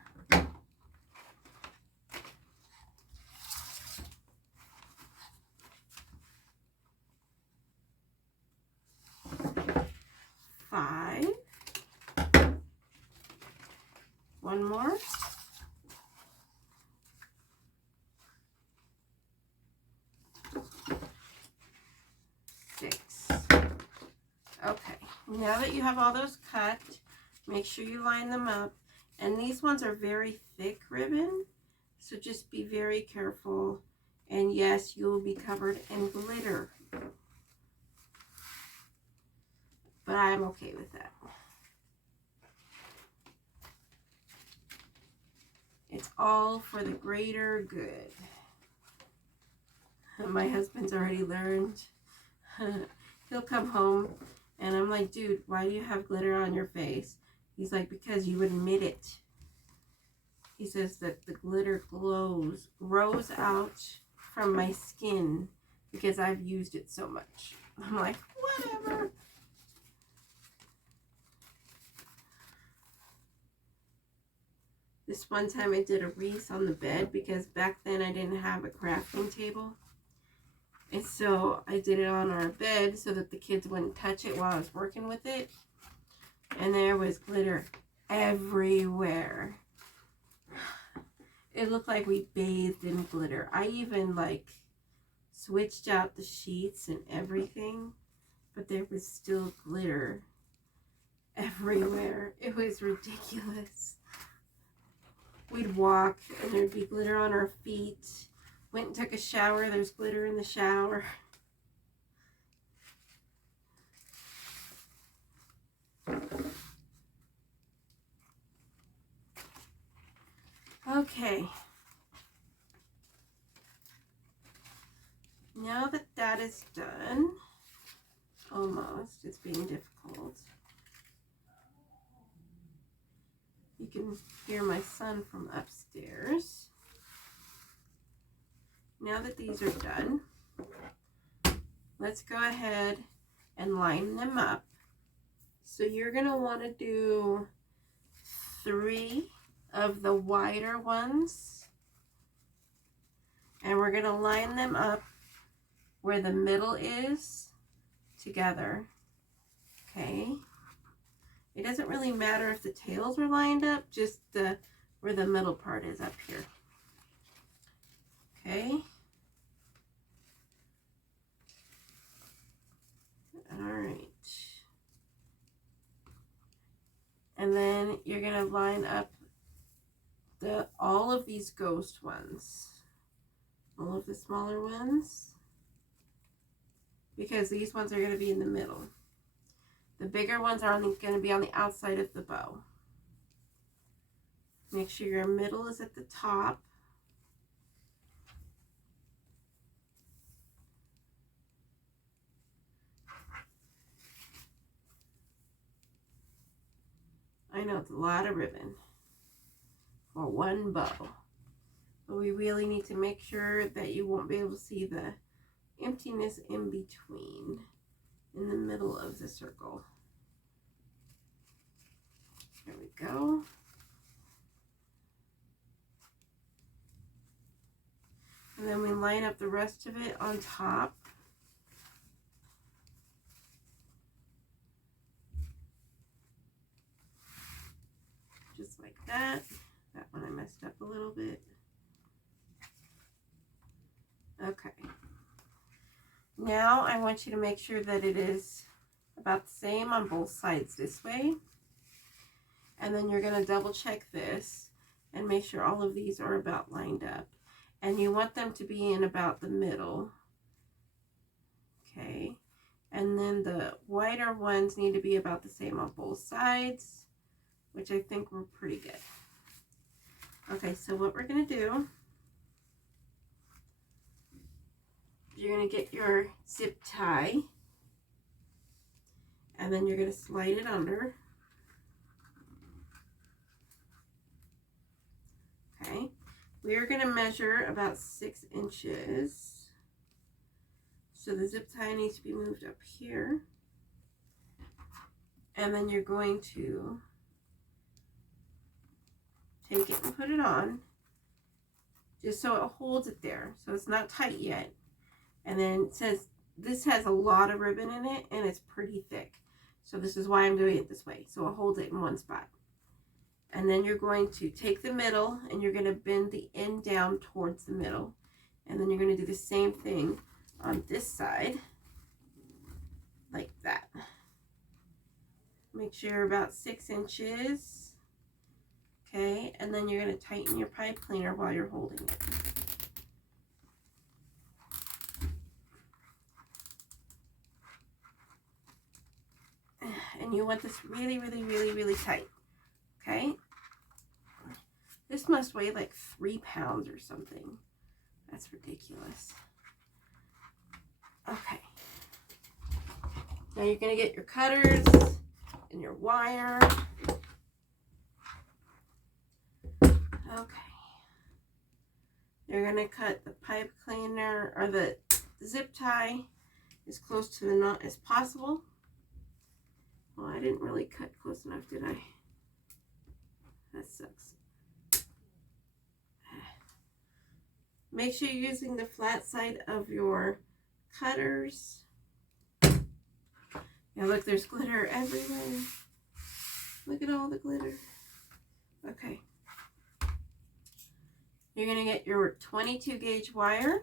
5. One more. 6. Okay, now that you have all those cut, make sure you line them up. And these ones are very thick ribbon, so just be very careful. And yes, you will be covered in glitter, but I'm okay with that. It's all for the greater good. My husband's already learned. He'll come home and I'm like, dude, why do you have glitter on your face? He's like, because you admit it. He says that the glitter grows out from my skin because I've used it so much. I'm like, whatever. This one time I did a wreath on the bed because back then I didn't have a crafting table. And so I did it on our bed so that the kids wouldn't touch it while I was working with it. And there was glitter everywhere. It looked like we bathed in glitter. I even like switched out the sheets and everything, but there was still glitter everywhere. It was ridiculous. We'd walk and there'd be glitter on our feet. Went and took a shower, there's glitter in the shower. Okay. now that that is done, almost, it's being difficult. You can hear my son from upstairs. Now that these are done, let's go ahead and line them up. So you're going to want to do 3 of the wider ones, and we're going to line them up where the middle is together. Okay, it doesn't really matter if the tails are lined up, just where the middle part is up here. Okay, all right, and then you're going to line up all of these ghost ones, all of the smaller ones, because these ones are going to be in the middle. The bigger ones are going to be on the outside of the bow. Make sure your middle is at the top. I know it's a lot of ribbon for one bow, but we really need to make sure that you won't be able to see the emptiness in between, in the middle of the circle. There we go. And then we line up the rest of it on top. Just like that. That one I messed up a little bit. Okay. Now I want you to make sure that it is about the same on both sides this way. And then you're going to double check this and make sure all of these are about lined up. And you want them to be in about the middle. Okay. And then the wider ones need to be about the same on both sides, which I think were pretty good. Okay, so what we're going to do, you're going to get your zip tie, and then you're going to slide it under. Okay, we are going to measure about 6 inches. So the zip tie needs to be moved up here. And then you're going to take it and put it on, just so it holds it there. So it's not tight yet. And then it says this has a lot of ribbon in it and it's pretty thick. So this is why I'm doing it this way. So it holds it in one spot. And then you're going to take the middle and you're going to bend the end down towards the middle. And then you're going to do the same thing on this side, like that. Make sure you're about 6 inches. Okay, and then you're going to tighten your pipe cleaner while you're holding it. And you want this really, really, really, really tight. Okay? This must weigh like 3 pounds or something. That's ridiculous. Okay. Now you're going to get your cutters and your wire. Okay. You're going to cut the pipe cleaner, or the zip tie, as close to the knot as possible. Well, I didn't really cut close enough, did I? That sucks. Make sure you're using the flat side of your cutters. Yeah, look, there's glitter everywhere. Look at all the glitter. Okay. You're going to get your 22 gauge wire,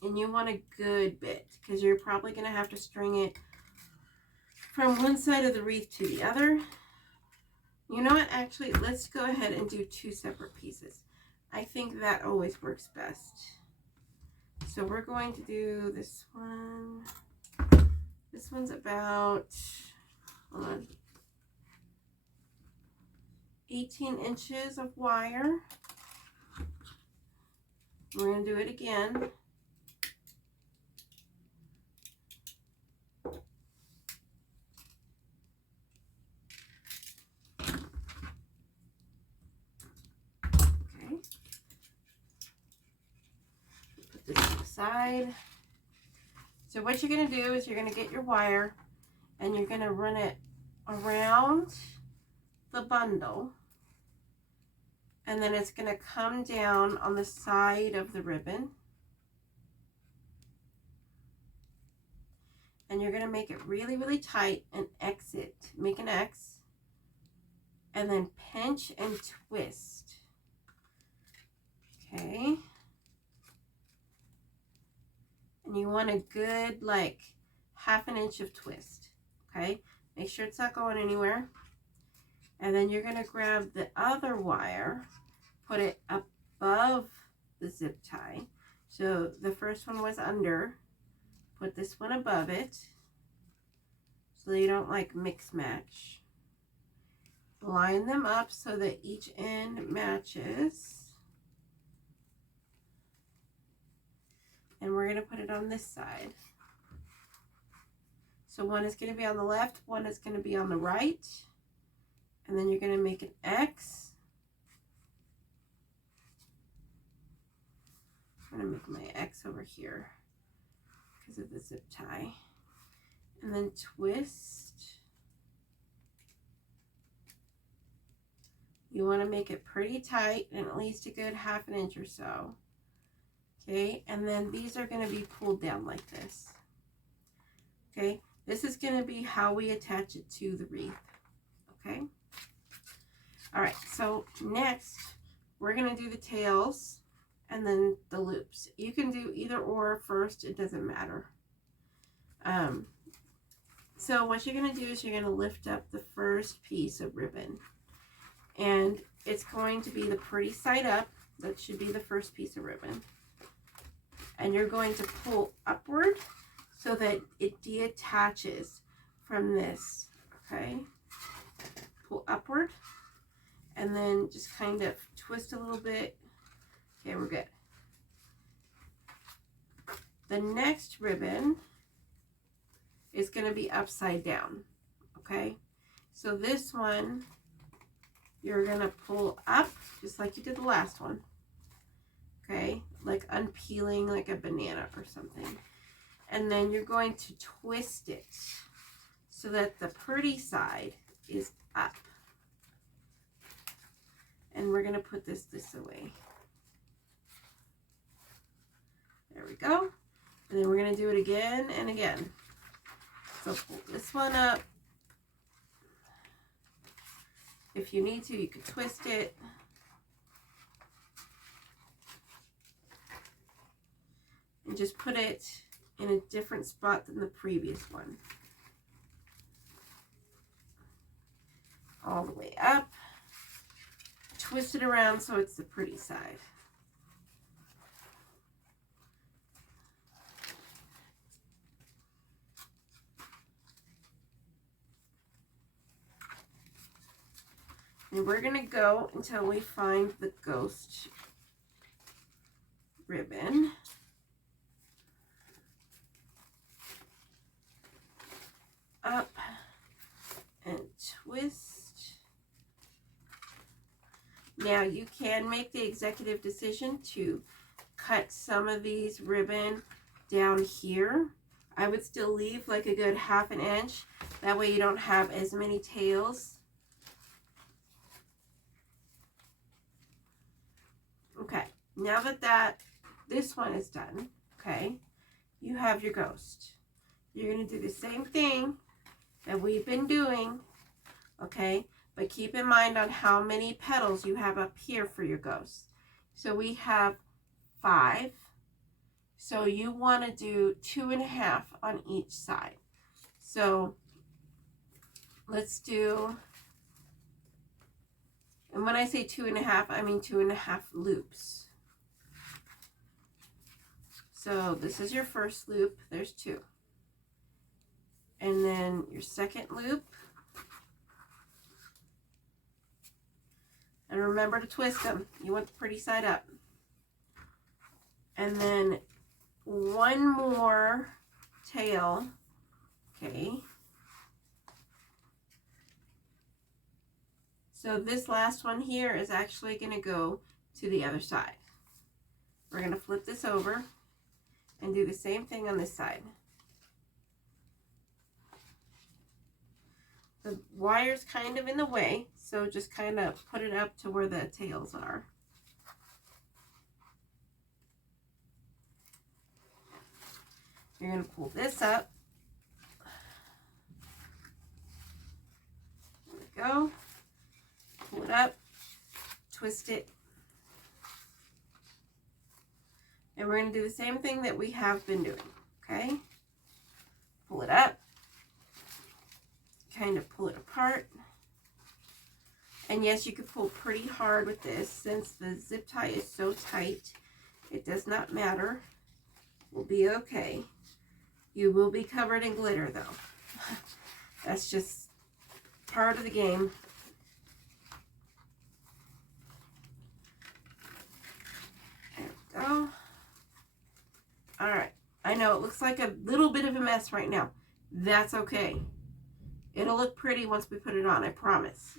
and you want a good bit because you're probably going to have to string it from one side of the wreath to the other. You know what, actually, let's go ahead and do 2 separate pieces. I think that always works best. So we're going to do this one. This one's about, hold on, 18 inches of wire. We're going to do it again. side. So what you're going to do is you're going to get your wire and you're going to run it around the bundle, and then it's going to come down on the side of the ribbon, and you're going to make it really, really tight and exit. Make an X, and then pinch and twist. Okay. And you want a good, like, 1/2 inch of twist. Okay. Make sure it's not going anywhere. And then you're going to grab the other wire, put it above the zip tie. So the first one was under. Put this one above it so you don't like mix match. Line them up so that each end matches. And we're going to put it on this side. So one is going to be on the left, one is going to be on the right. And then you're going to make an X. I'm going to make my X over here because of the zip tie. And then twist. You want to make it pretty tight and at least a good 1/2 inch or so. Okay, and then these are going to be pulled down like this. Okay, this is going to be how we attach it to the wreath. Okay. All right, so next we're going to do the tails and then the loops. You can do either or first, it doesn't matter. So what you're going to do is you're going to lift up the first piece of ribbon, and it's going to be the pretty side up. That should be the first piece of ribbon. And you're going to pull upward so that it detaches from this. Okay, pull upward. And then just kind of twist a little bit. Okay, we're good. The next ribbon is going to be upside down. Okay, so this one you're going to pull up just like you did the last one. Okay, like unpeeling like a banana or something. And then you're going to twist it so that the pretty side is up. And we're going to put this away. There we go. And then we're going to do it again and again. So pull this one up. If you need to, you can twist it. And just put it in a different spot than the previous one. All the way up. Twist it around so it's the pretty side. And we're going to go until we find the ghost ribbon. Up and twist. Now you can make the executive decision to cut some of these ribbon down here. I would still leave like a good 1/2 inch. That way you don't have as many tails. Okay, now that this one is done, okay, you have your ghost. You're going to do the same thing that we've been doing, okay? But keep in mind on how many petals you have up here for your ghost. So we have 5. So you want to do 2.5 on each side. So let's do, and when I say 2.5, I mean 2.5 loops. So this is your first loop. There's 2. And then your second loop. And remember to twist them. You want the pretty side up. And then one more tail. Okay. So this last one here is actually going to go to the other side. We're going to flip this over. and do the same thing on this side. The wire's kind of in the way, so just kind of put it up to where the tails are. You're going to pull this up. There we go. Pull it up, twist it. And we're going to do the same thing that we have been doing, okay? Pull it up. Kind of pull it apart. And yes, you can pull pretty hard with this. Since the zip tie is so tight, it does not matter. We'll be okay. You will be covered in glitter though. That's just part of the game. There we go. Alright. I know it looks like a little bit of a mess right now. That's okay. It'll look pretty once we put it on, I promise.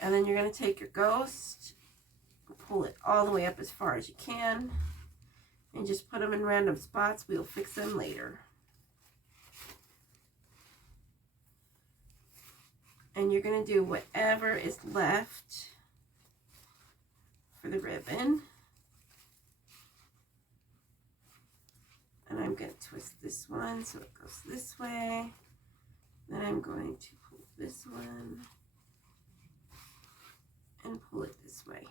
And then you're going to take your ghost, pull it all the way up as far as you can, and just put them in random spots. We'll fix them later. And you're going to do whatever is left for the ribbon. And I'm going to twist this one so it goes this way. Then I'm going to pull this one and pull it this way.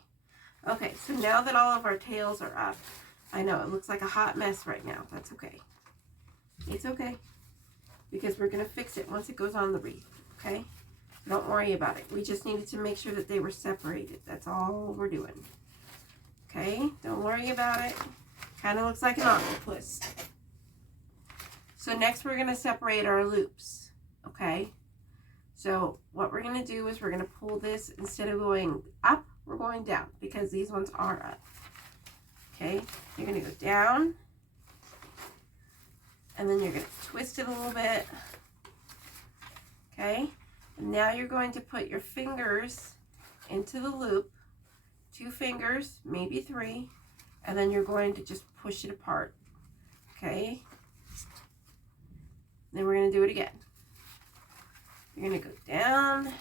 Okay, so now that all of our tails are up, I know it looks like a hot mess right now. That's okay. It's okay. Because we're going to fix it once it goes on the wreath. Okay? Don't worry about it. We just needed to make sure that they were separated. That's all we're doing. Okay? Don't worry about it. Kind of looks like an octopus. So next we're going to separate our loops, okay? So what we're going to do is we're going to pull this, instead of going up, we're going down because these ones are up. Okay, you're going to go down, and then you're going to twist it a little bit, okay? And now you're going to put your fingers into the loop, 2 fingers, maybe 3, and then you're going to just push it apart, okay? Then we're going to do it again. You're going to go down,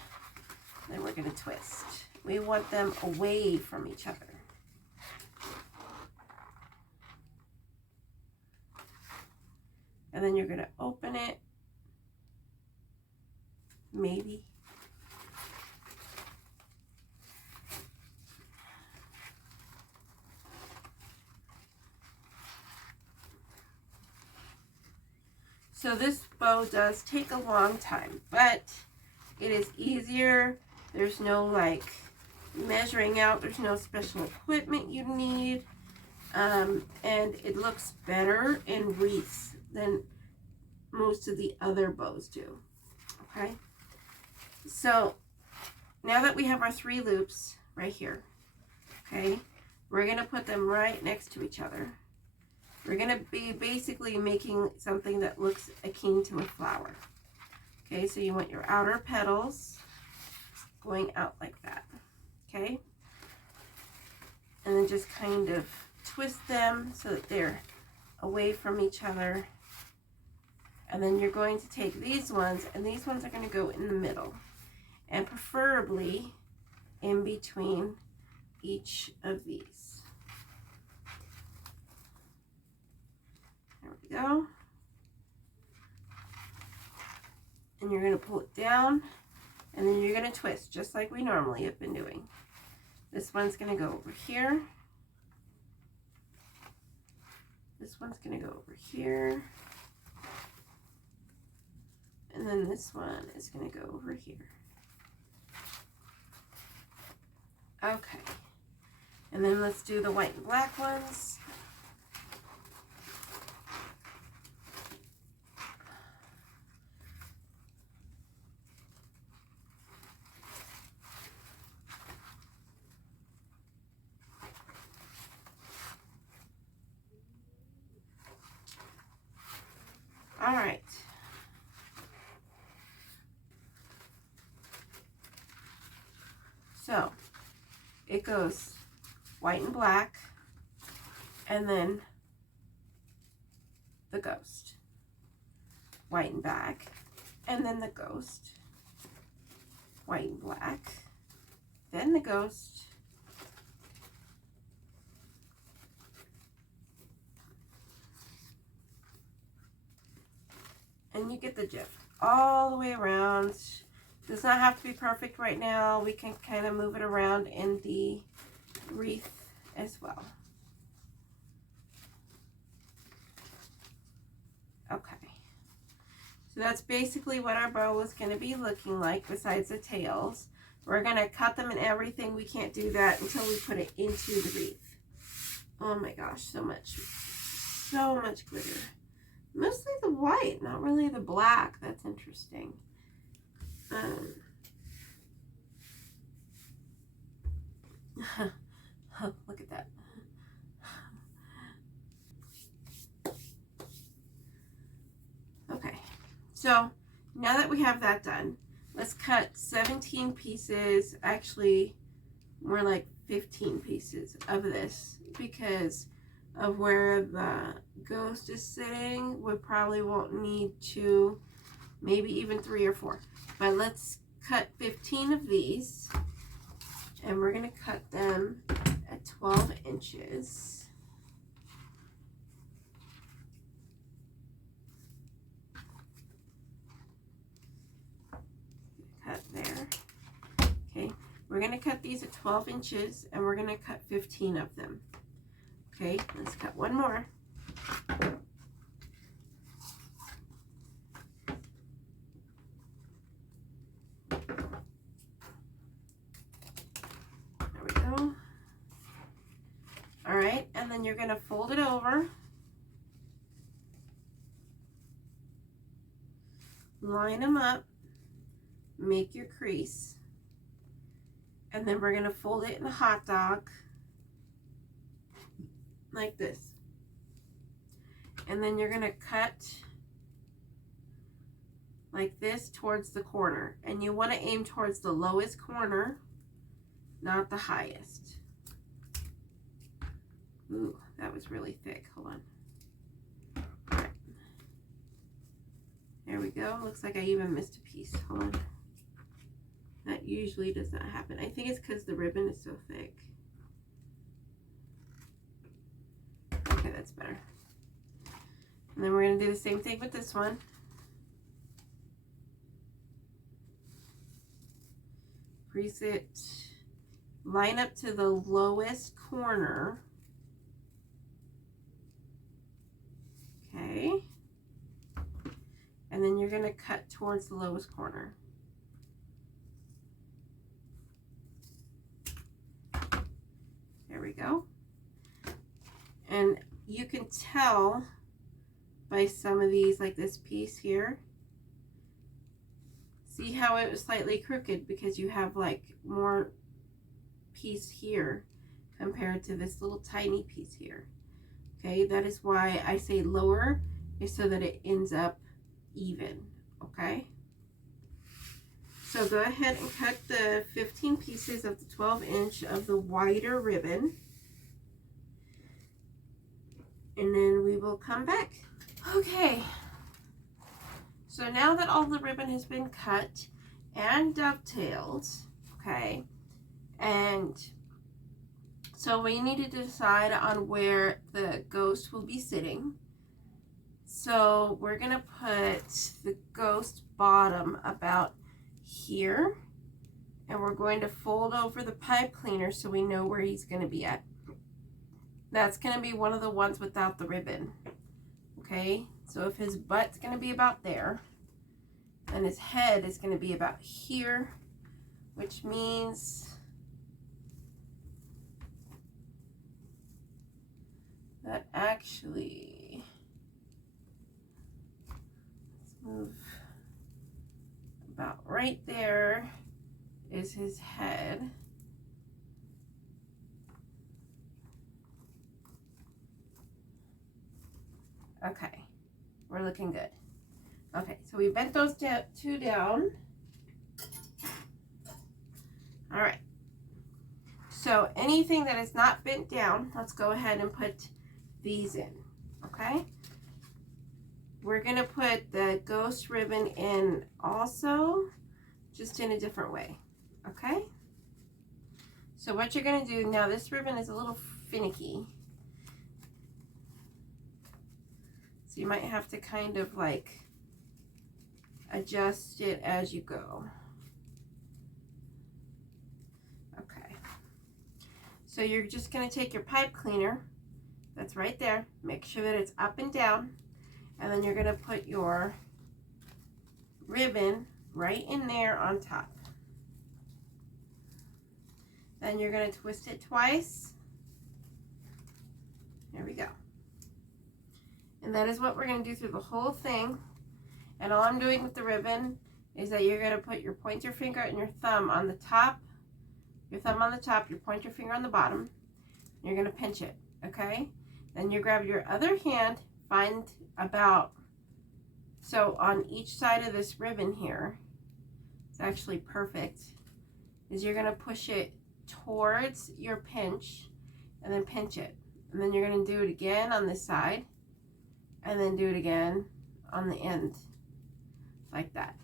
then we're going to twist. We want them away from each other. And then you're going to open it, maybe. So this bow does take a long time, but it is easier. There's no like measuring out. There's no special equipment you need. And it looks better in wreaths than most of the other bows do. Okay. So now that we have our 3 loops right here, okay, we're going to put them right next to each other. We're going to be basically making something that looks akin to a flower. Okay, so you want your outer petals going out like that. Okay? And then just kind of twist them so that they're away from each other. And then you're going to take these ones, and these ones are going to go in the middle. And preferably in between each of these. There we go. And you're going to pull it down, and then you're going to twist just like we normally have been doing. This one's going to go over here. This one's going to go over here. And then this one is going to go over here. Okay. And then let's do the white and black ones. All right. So it goes white and black, and then the ghost, white and black, and then the ghost, white and black, then the ghost, and you get the gist all the way around. Does not have to be perfect right now. We can kind of move it around in the wreath as well. Okay, so that's basically what our bow is going to be looking like besides the tails. We're going to cut them and everything. We can't do that until we put it into the wreath. Oh my gosh, so much glitter. Mostly the white, not really the black. That's interesting. Look at that. Okay, so now that we have that done, let's cut 17 pieces, actually more like 15 pieces of this, because of where the ghost is sitting. We probably won't need 2, maybe even 3 or 4, but let's cut 15 of these, and we're going to cut them at 12 inches. Cut there. Okay, we're going to cut these at 12 inches, and we're going to cut 15 of them. Okay, let's cut one more. There we go. All right, and then you're going to fold it over, line them up, make your crease, and then we're going to fold it in a hot dog like this, and then you're going to cut like this towards the corner, and you want to aim towards the lowest corner, not the highest. Ooh, that was really thick. Hold on. All right. There we go. Looks like I even missed a piece. Hold on. That usually does not happen. I think it's because the ribbon is so thick. Okay, that's better. And then we're going to do the same thing with this one. Crease it, line up to the lowest corner. Okay. And then you're going to cut towards the lowest corner. There we go. And you can tell by some of these, like this piece here, see how it was slightly crooked because you have like more piece here compared to this little tiny piece here. Okay, that is why I say lower, is so that it ends up even. Okay, so go ahead and cut the 15 pieces of the 12-inch of the wider ribbon, and then we will come back. Okay, so now that all the ribbon has been cut and dovetailed, okay, and so we need to decide on where the ghost will be sitting. So we're going to put the ghost bottom about here, and we're going to fold over the pipe cleaner so we know where he's going to be at. That's going to be one of the ones without the ribbon. Okay, so if his butt's going to be about there, and his head is going to be about here, which means that actually, let's move about right there is his head. Okay, we're looking good. Okay, so we bent those two down. All right, so anything that is not bent down, let's go ahead and put these in. Okay, we're going to put the ghost ribbon in also, just in a different way. Okay? So what you're going to do, now this ribbon is a little finicky. So you might have to kind of like adjust it as you go. Okay. So you're just going to take your pipe cleaner, that's right there, make sure that it's up and down, and then you're going to put your ribbon right in there on top. Then you're going to twist it twice. There we go. And that is what we're going to do through the whole thing. And all I'm doing with the ribbon is that you're going to put your pointer finger and your thumb on the top, your thumb on the top, your pointer finger on the bottom. You're going to pinch it, okay? Then you grab your other hand, find about, so on each side of this ribbon here, it's actually perfect, is you're going to push it towards your pinch and then pinch it. And then you're going to do it again on this side and then do it again on the end like that.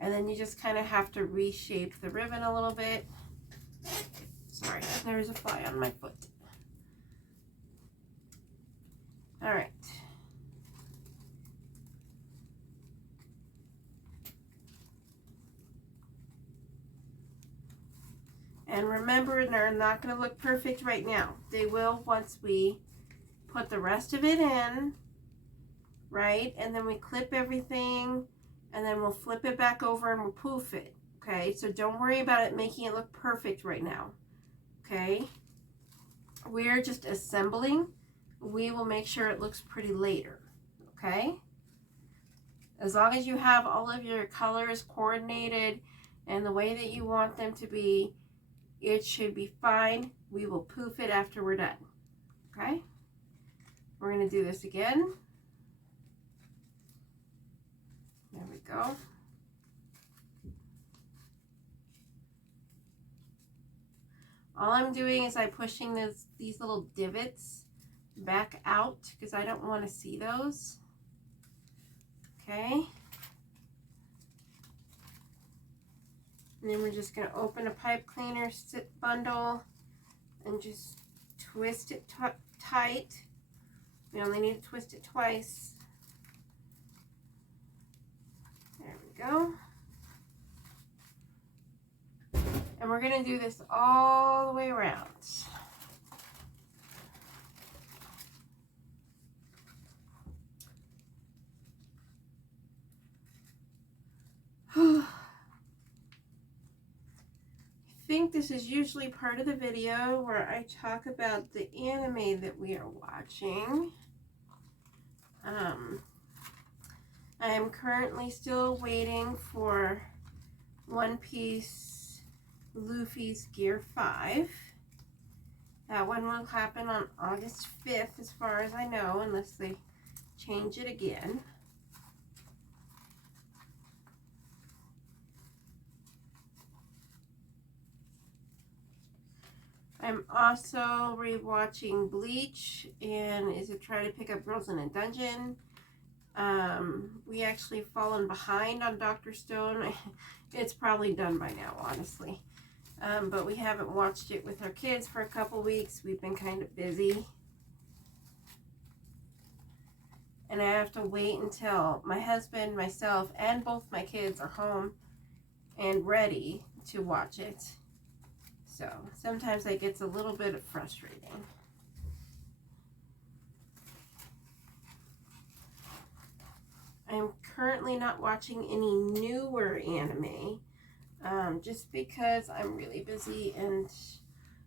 And then you just kind of have to reshape the ribbon a little bit. Sorry, there's a fly on my foot. All right. And remember, they're not going to look perfect right now. They will once we put the rest of it in, right? And then we clip everything, and then we'll flip it back over and we'll poof it, okay? So don't worry about it making it look perfect right now, okay? We're just assembling. We will make sure it looks pretty later, okay? As long as you have all of your colors coordinated and the way that you want them to be, it should be fine. We will poof it after we're done, okay? We're going to do this again. There we go. All I'm doing is I'm pushing these little divots back out because I don't want to see those. Okay. And then we're just going to open a pipe cleaner bundle and just twist it tight. We only need to twist it twice. There we go. And we're going to do this all the way around. I think this is usually part of the video where I talk about the anime that we are watching. I am currently still waiting for One Piece Luffy's Gear 5. That one will happen on August 5th as far as I know, unless they change it again. I'm also rewatching Bleach and is it Try to Pick Up Girls in a Dungeon. We actually fallen behind on Dr. Stone. It's probably done by now, honestly. But we haven't watched it with our kids for a couple weeks. We've been kind of busy. And I have to wait until my husband, myself, and both my kids are home and ready to watch it. So sometimes that gets a little bit frustrating. I'm currently not watching any newer anime, just because I'm really busy and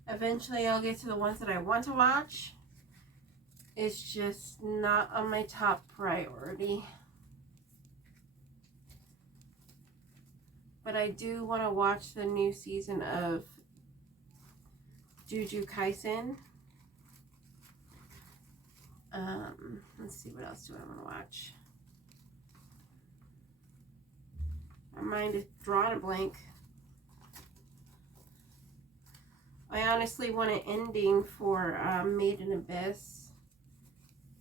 eventually I'll get to the ones that I want to watch. It's just not on my top priority. But I do want to watch the new season of Jujutsu Kaisen. Let's see, what else do I want to watch? My mind is drawing a blank. I honestly want an ending for Made in Abyss.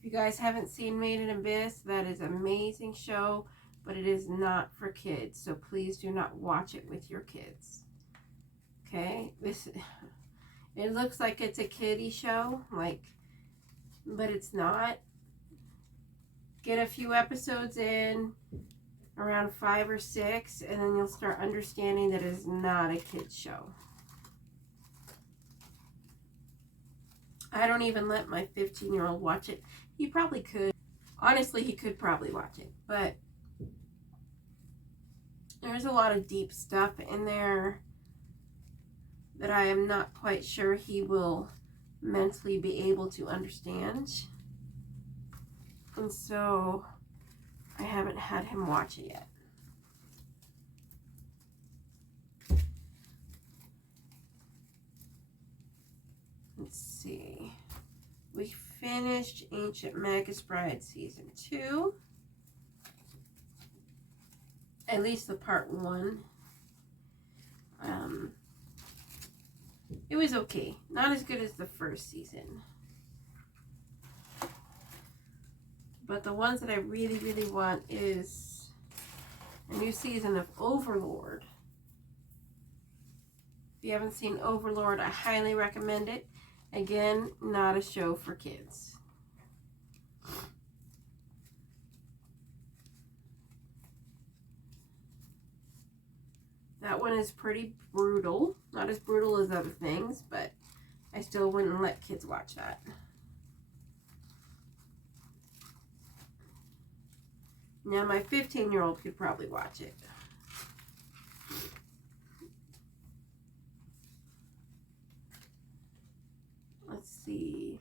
If you guys haven't seen Made in Abyss, that is an amazing show, but it is not for kids, so please do not watch it with your kids. Okay, it looks like it's a kiddie show, but it's not. Get a few episodes in, around 5 or 6, and then you'll start understanding that it is not a kids show. I don't even let my 15-year-old watch it. He probably could. Honestly, he could probably watch it, but there's a lot of deep stuff in there that I am not quite sure he will mentally be able to understand. And so I haven't had him watch it yet. Let's see. We finished Ancient Magus Bride Season 2. At least the part 1. It was okay. Not as good as the first season. But the ones that I really, really want is a new season of Overlord. If you haven't seen Overlord, I highly recommend it. Again, not a show for kids. That one is pretty brutal. Not as brutal as other things, but I still wouldn't let kids watch that. Now my 15-year-old could probably watch it. Let's see.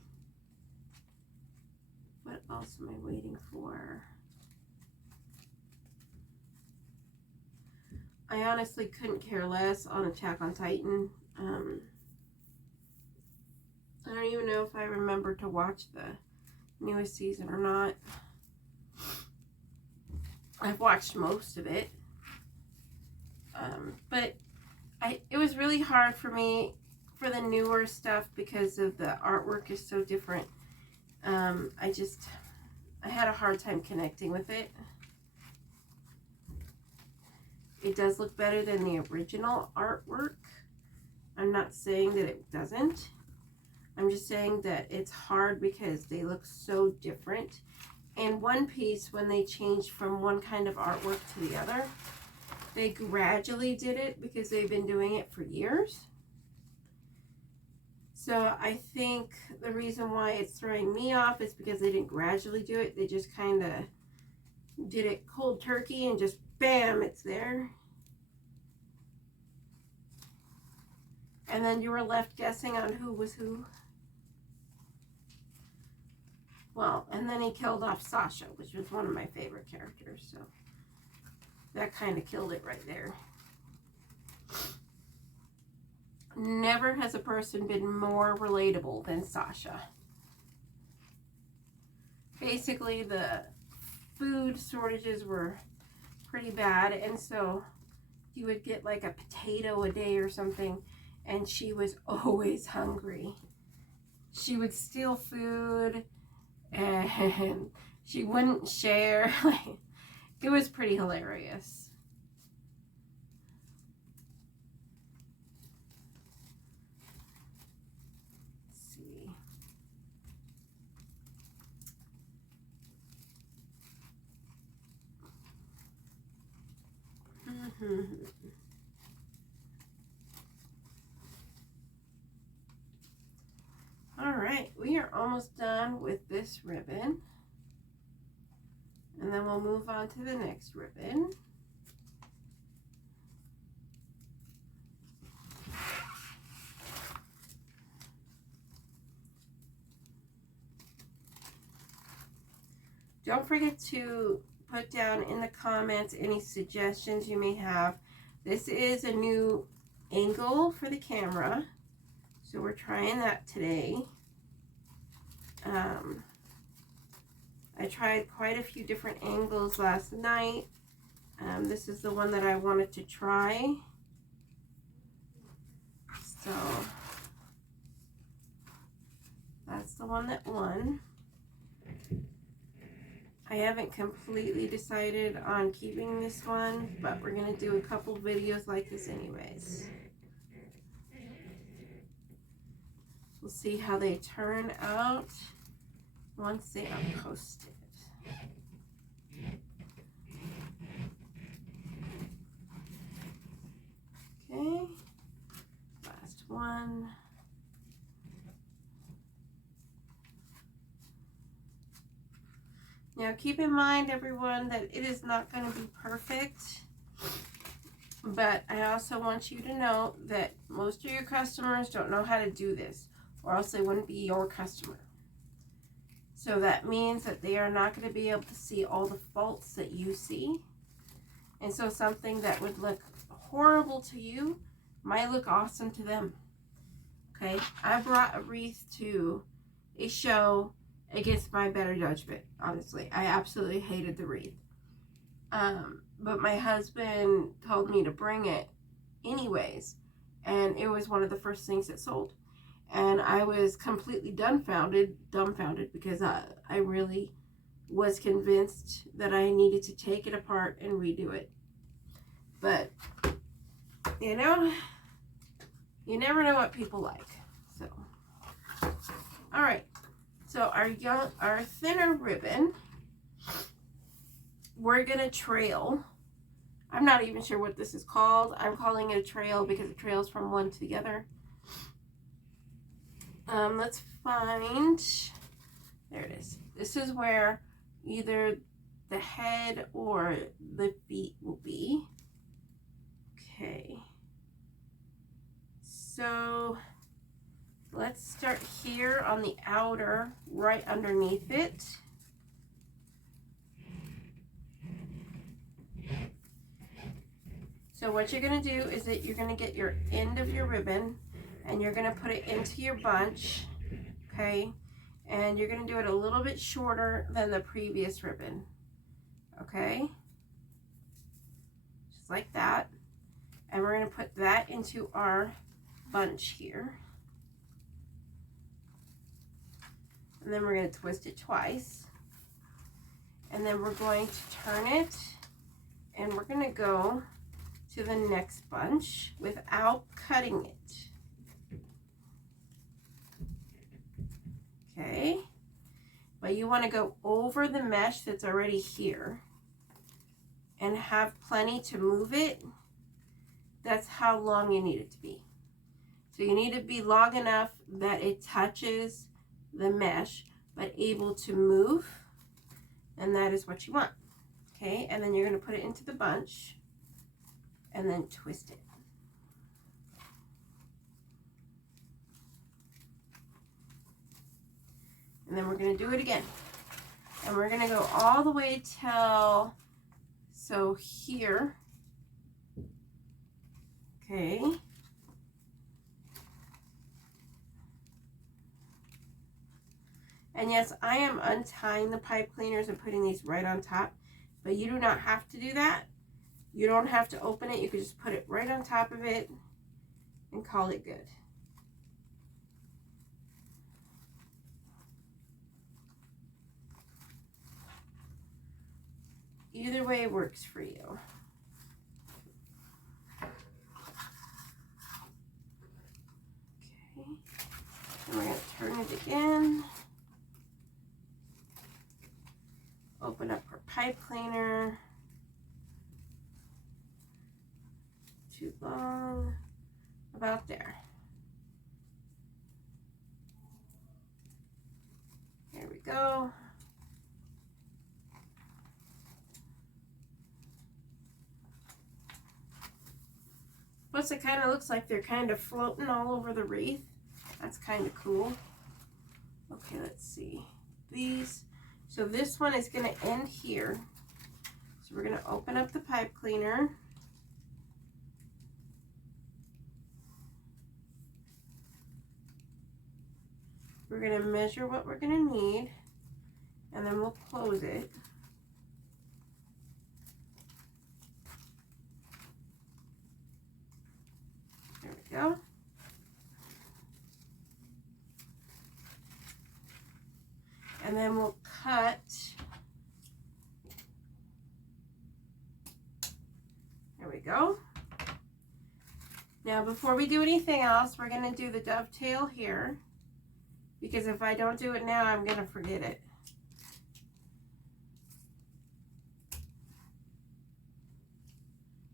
What else am I waiting for? I honestly couldn't care less on Attack on Titan. I don't even know if I remember to watch the newest season or not. I've watched most of it. But it was really hard for me for the newer stuff because of the artwork is so different. I had a hard time connecting with it. It does look better than the original artwork. I'm not saying that it doesn't. I'm just saying that it's hard because they look so different. And One Piece, when they changed from one kind of artwork to the other, they gradually did it because they've been doing it for years. So I think the reason why it's throwing me off is because they didn't gradually do it. They just kind of did it cold turkey and just bam, it's there. And then you were left guessing on who was who. Well, and then he killed off Sasha, which was one of my favorite characters. So that kind of killed it right there. Never has a person been more relatable than Sasha. Basically, the food shortages were pretty bad, and so you would get like a potato a day or something, and she was always hungry. She would steal food, and she wouldn't share. It was pretty hilarious. All right, we are almost done with this ribbon, and then we'll move on to the next ribbon. Don't forget to put down in the comments any suggestions you may have. This is a new angle for the camera, so we're trying that today. I tried quite a few different angles last night. This is the one that I wanted to try. So that's the one that won. I haven't completely decided on keeping this one, but we're going to do a couple videos like this anyways. We'll see how they turn out once they are posted. Okay, last one. Now keep in mind, everyone, that it is not going to be perfect, but I also want you to know that most of your customers don't know how to do this, or else they wouldn't be your customer. So that means that they are not going to be able to see all the faults that you see. And so something that would look horrible to you might look awesome to them. Okay, I brought a wreath to a show against my better judgment, honestly. I absolutely hated the wreath. But my husband told me to bring it anyways, and it was one of the first things that sold. And I was completely dumbfounded because I really was convinced that I needed to take it apart and redo it. But, you know, you never know what people like. So, all right. So our thinner ribbon, we're going to trail. I'm not even sure what this is called. I'm calling it a trail because it trails from one to the other. Let's find, there it is. This is where either the head or the feet will be. Okay. So let's start here on the outer, right underneath it. So what you're going to do is that you're going to get your end of your ribbon and you're going to put it into your bunch, okay? And you're going to do it a little bit shorter than the previous ribbon, okay? Just like that. And we're going to put that into our bunch here. And then we're going to twist it twice. And then we're going to turn it and we're going to go to the next bunch without cutting it. Okay, but you want to go over the mesh that's already here and have plenty to move it. That's how long you need it to be. So you need to be long enough that it touches the mesh but able to move, and that is what you want. Okay, and then you're going to put it into the bunch and then twist it. And then we're going to do it again. And we're going to go all the way till, so here. Okay. And yes, I am untying the pipe cleaners and putting these right on top, but you do not have to do that. You don't have to open it. You can just put it right on top of it and call it good. Either way works for you. Okay, and we're going to turn it again. Open up our pipe cleaner. Too long. About there. There we go. Plus it kind of looks like they're kind of floating all over the wreath. That's kind of cool. Okay, let's see. These, so this one is going to end here. So we're going to open up the pipe cleaner. We're going to measure what we're going to need, and then we'll close it. There we go. And then we'll cut Now before we do anything else, we're going to do the dovetail here, because if I don't do it now, I'm going to forget it.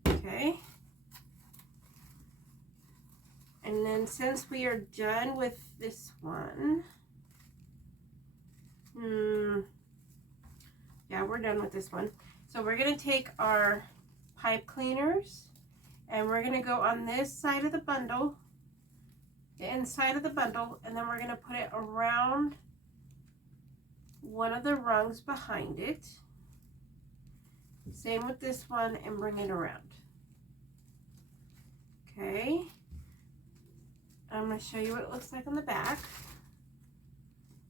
Okay. And then since we are done with this one, yeah, we're done with this one. So we're going to take our pipe cleaners and we're going to go on this side of the bundle, the inside of the bundle, and then we're going to put it around one of the rungs behind it. Same with this one, and bring it around. Okay. I'm going to show you what it looks like on the back.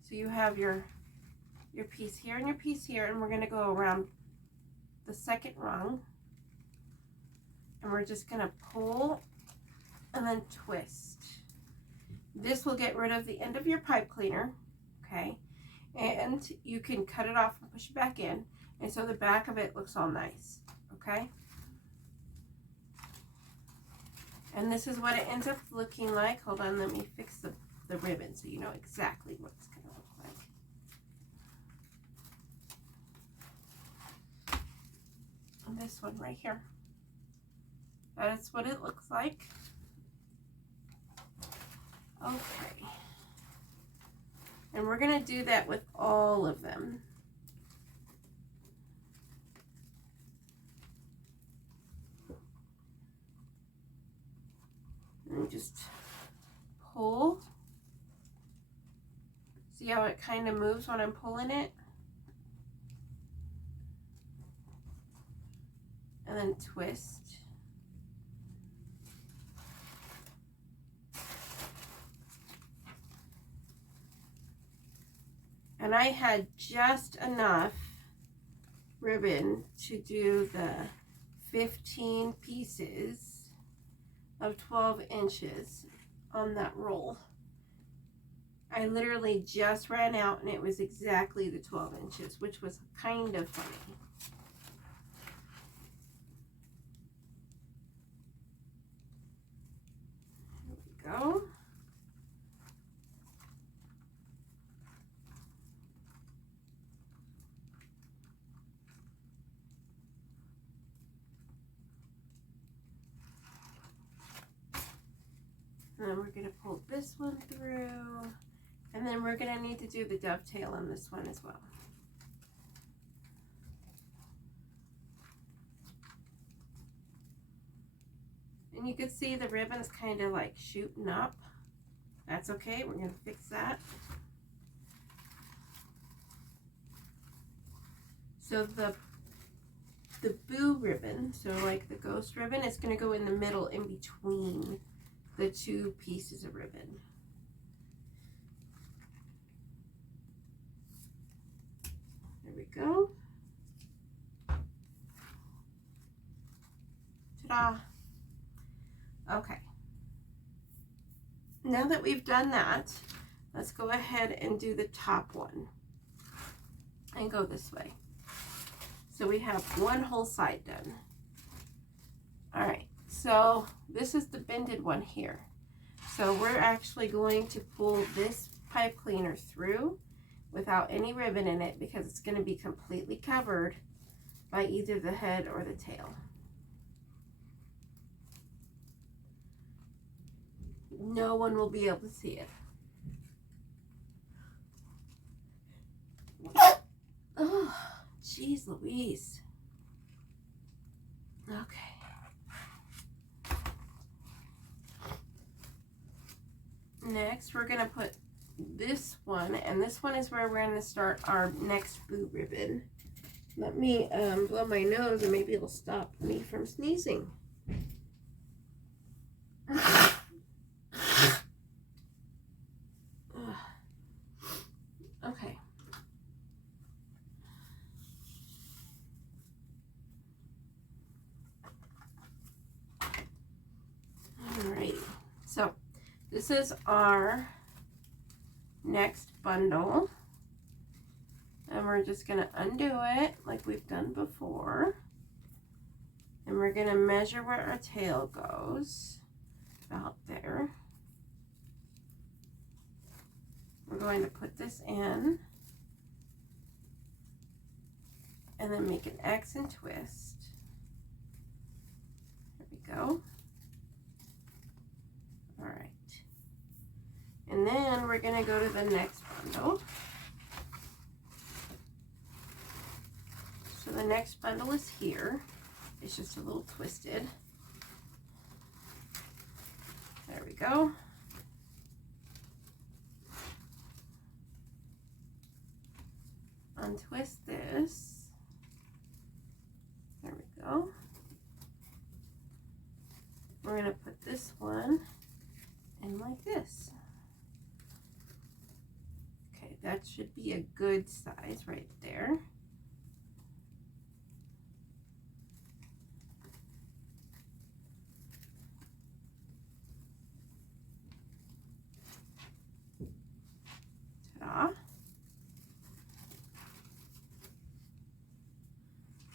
So you have your piece here and your piece here, and we're going to go around the second rung, and we're just going to pull and then twist. This will get rid of the end of your pipe cleaner, okay, and you can cut it off and push it back in, and so the back of it looks all nice, okay. And this is what it ends up looking like. Hold on, let me fix the ribbon so you know exactly what it's going to look like. And this one right here. That's what it looks like. Okay. And we're going to do that with all of them. And just pull. See how it kind of moves when I'm pulling it? And then twist. And I had just enough ribbon to do the 15 pieces of 12 inches on that roll. I literally just ran out and it was exactly the 12 inches, which was kind of funny. There we go. And then we're going to pull this one through, and then we're going to need to do the dovetail on this one as well. And you can see the ribbon's kind of like shooting up. That's okay, we're going to fix that. So the boo ribbon, so like the ghost ribbon, is going to go in the middle in between the two pieces of ribbon. There we go. Ta-da! Okay. Now that we've done that, let's go ahead and do the top one and go this way. So we have one whole side done. All right. So this is the bended one here. So we're actually going to pull this pipe cleaner through without any ribbon in it because it's going to be completely covered by either the head or the tail. No one will be able to see it. Oh, jeez Louise. Okay. Next, we're going to put this one, and this one is where we're going to start our next boo ribbon. Let me blow my nose, and maybe it'll stop me from sneezing. Okay. Alrighty. So this is our next bundle, and we're just going to undo it like we've done before, and we're going to measure where our tail goes. about there. We're going to put this in and then make an X and twist. There we go. All right. And then we're going to go to the next bundle. So the next bundle is here. It's just a little twisted. There we go. Untwist this. There we go. We're going to put this one in like this. Okay, that should be a good size right there. Ta-da.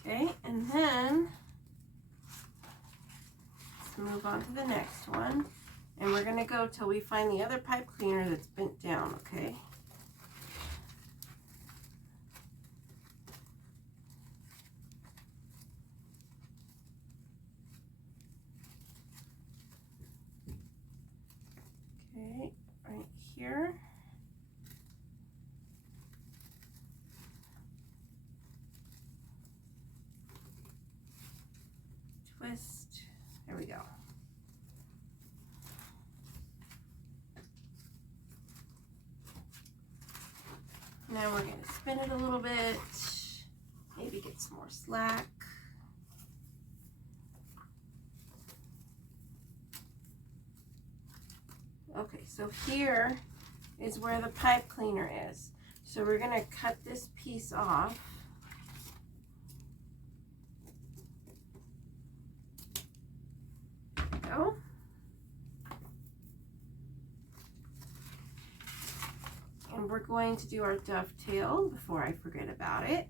Okay, and then let's move on to the next one. And we're going to go till we find the other pipe cleaner that's bent down, okay? Okay, right here. Twist. There we go. Now we're going to spin it a little bit, maybe get some more slack. Okay, so here is where the pipe cleaner is. So we're going to cut this piece off. There we go. And we're going to do our dovetail before I forget about it.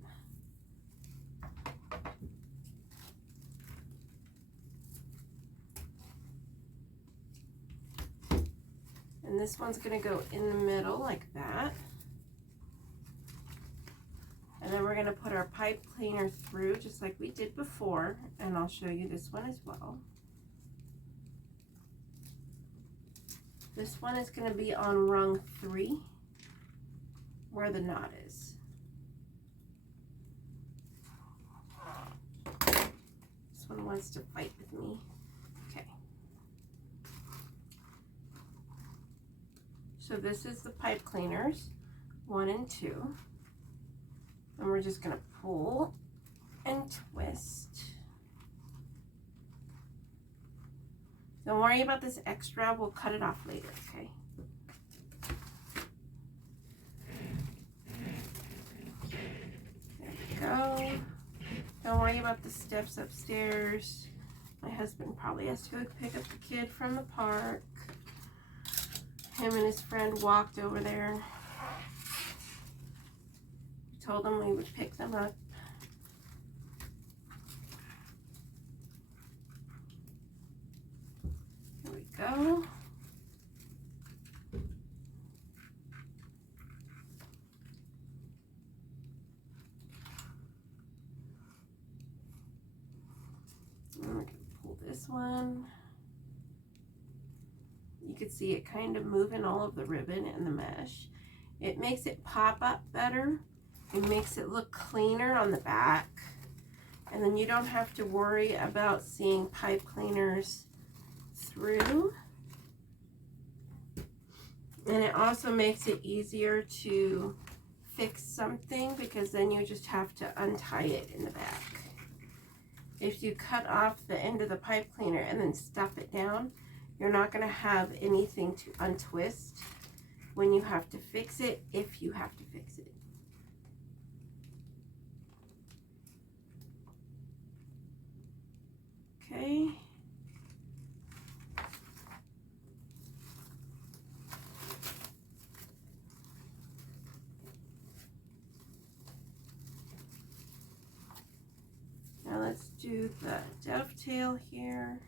And this one's going to go in the middle like that. And then we're going to put our pipe cleaner through just like we did before. And I'll show you this one as well. This one is going to be on rung 3 where the knot is. This one wants to fight with me. Okay. So this is the pipe cleaners, 1 and 2. And we're just going to pull and twist. Don't worry about this extra, we'll cut it off later, okay? There we go. Don't worry about the steps upstairs. My husband probably has to go pick up the kid from the park. Him and his friend walked over there. We told them we would pick them up. There we go. And we're going to pull this one. You can see it kind of moving all of the ribbon and the mesh. It makes it pop up better. It makes it look cleaner on the back. And then you don't have to worry about seeing pipe cleaners through. And it also makes it easier to fix something because then you just have to untie it in the back. If you cut off the end of the pipe cleaner and then stuff it down, you're not going to have anything to untwist when you have to fix it, if you have to fix it. Okay. Now let's do the dovetail here.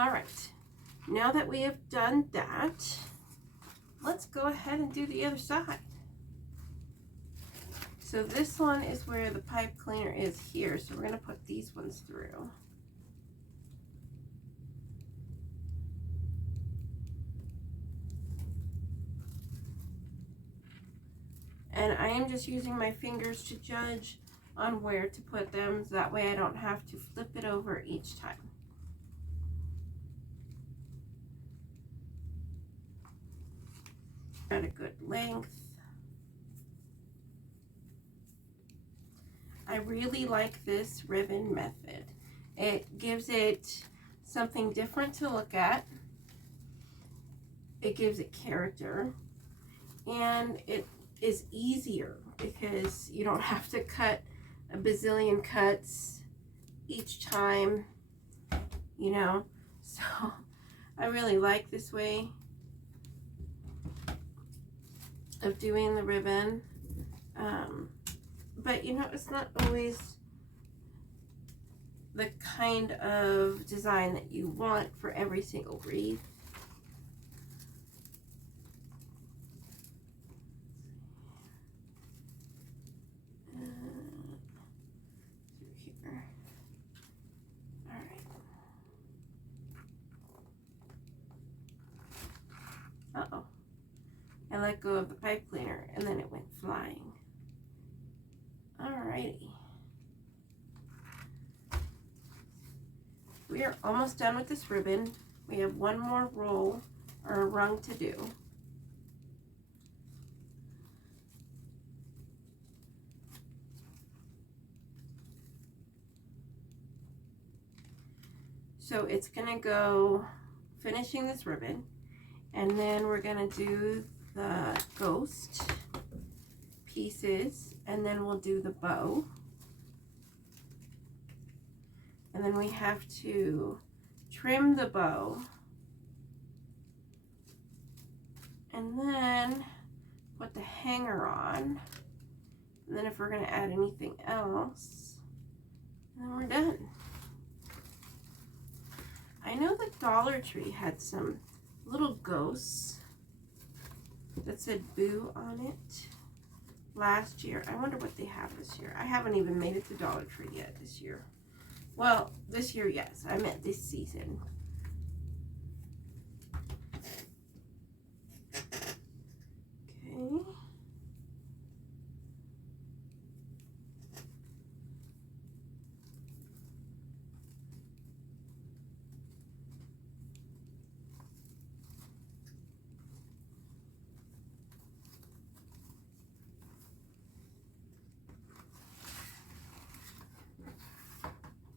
All right, now that we have done that, let's go ahead and do the other side. So this one is where the pipe cleaner is here, so we're going to put these ones through. And I am just using my fingers to judge on where to put them, so that way I don't have to flip it over each time. At a good length. I really like this ribbon method. It gives it something different to look at. It gives it character. And it is easier because you don't have to cut a bazillion cuts each time, you know. So I really like this way of doing the ribbon. But you know, it's not always the kind of design that you want for every single wreath. Through here. All right. Uh-oh. I let go of the pipe cleaner and then it went flying. Alrighty. We are almost done with this ribbon. We have one more roll or rung to do. So it's gonna go finishing this ribbon, and then we're gonna do the ghost pieces, and then we'll do the bow. And then we have to trim the bow, and then put the hanger on, and then if we're going to add anything else, then we're done. I know the Dollar Tree had some little ghosts that said boo on it last year. I wonder what they have this year. I haven't even made it to Dollar Tree yet this year. Well, this year, yes. I meant this season. Okay.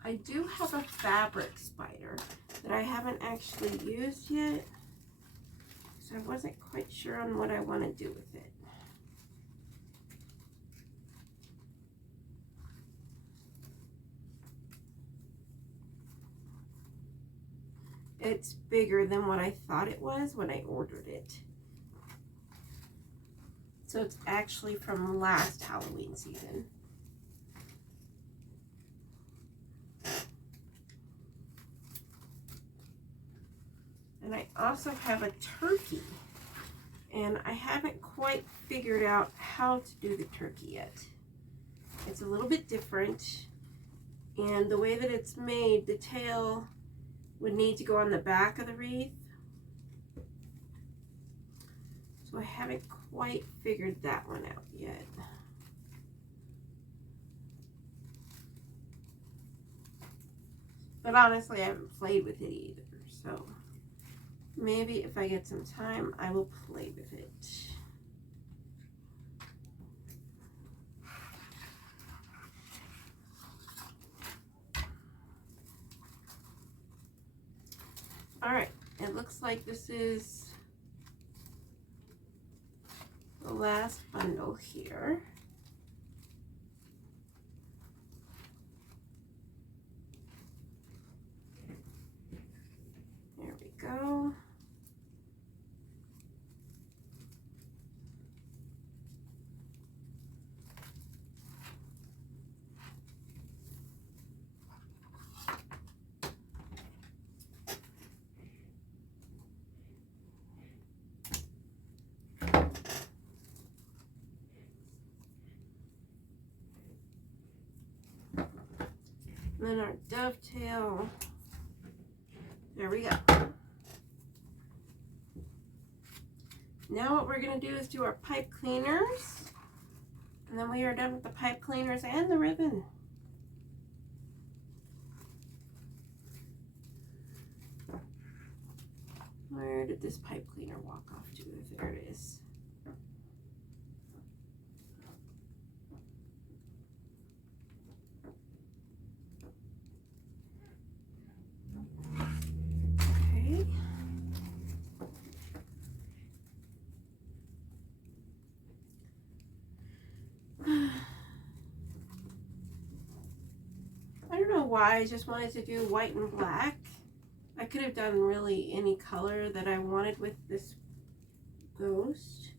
I do have a fabric spider that I haven't actually used yet, so I wasn't quite sure on what I want to do with it. It's bigger than what I thought it was when I ordered it. So it's actually from last Halloween season. And I also have a turkey, and I haven't quite figured out how to do the turkey yet. It's a little bit different, and the way that it's made, the tail would need to go on the back of the wreath. So I haven't quite figured that one out yet. But honestly, I haven't played with it either, so maybe if I get some time, I will play with it. All right, it looks like this is the last bundle here. There we go. And then our dovetail. There we go. Now what we're going to do is do our pipe cleaners. And then we are done with the pipe cleaners and the ribbon. Where did this pipe cleaner walk off to? There it is. Okay. I don't know why I just wanted to do white and black. I could have done really any color that I wanted with this ghost.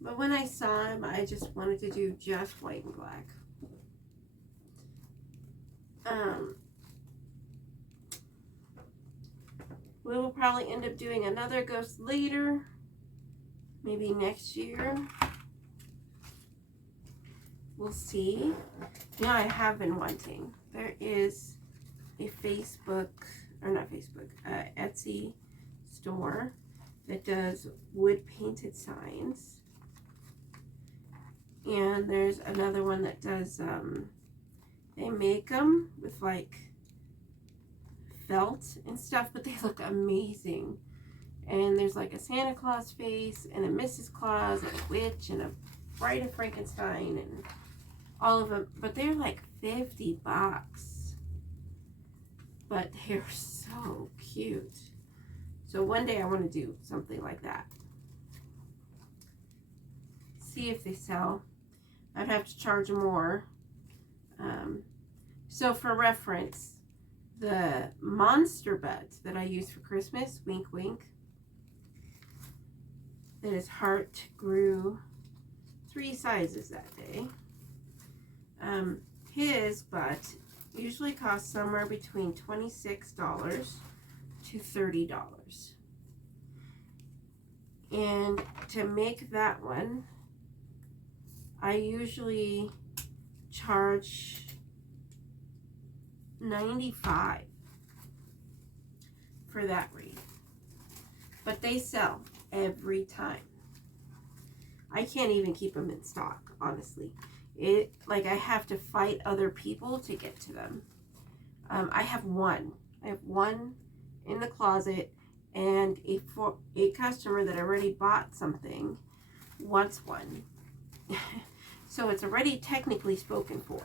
But when I saw him, I just wanted to do just white and black. We will probably end up doing another ghost later. Maybe next year. We'll see. You know, I have been wanting. There is a Facebook, or not Facebook, Etsy store that does wood painted signs. And there's another one that does, they make them with like felt and stuff, but they look amazing. And there's like a Santa Claus face and a Mrs. Claus and a witch and a Bride of Frankenstein and all of them, but they're like $50. But they're so cute. So one day I want to do something like that. See if they sell. I'd have to charge more. So for reference, the monster buds that I use for Christmas, wink wink, that his heart grew 3 sizes that day. His butt usually costs somewhere between $26 to $30. And to make that one, I usually charge $95 for that wreath. But they sell every time. I can't even keep them in stock, honestly. Like I have to fight other people to get to them. I have one in the closet, and a customer that already bought something wants one. So it's already technically spoken for.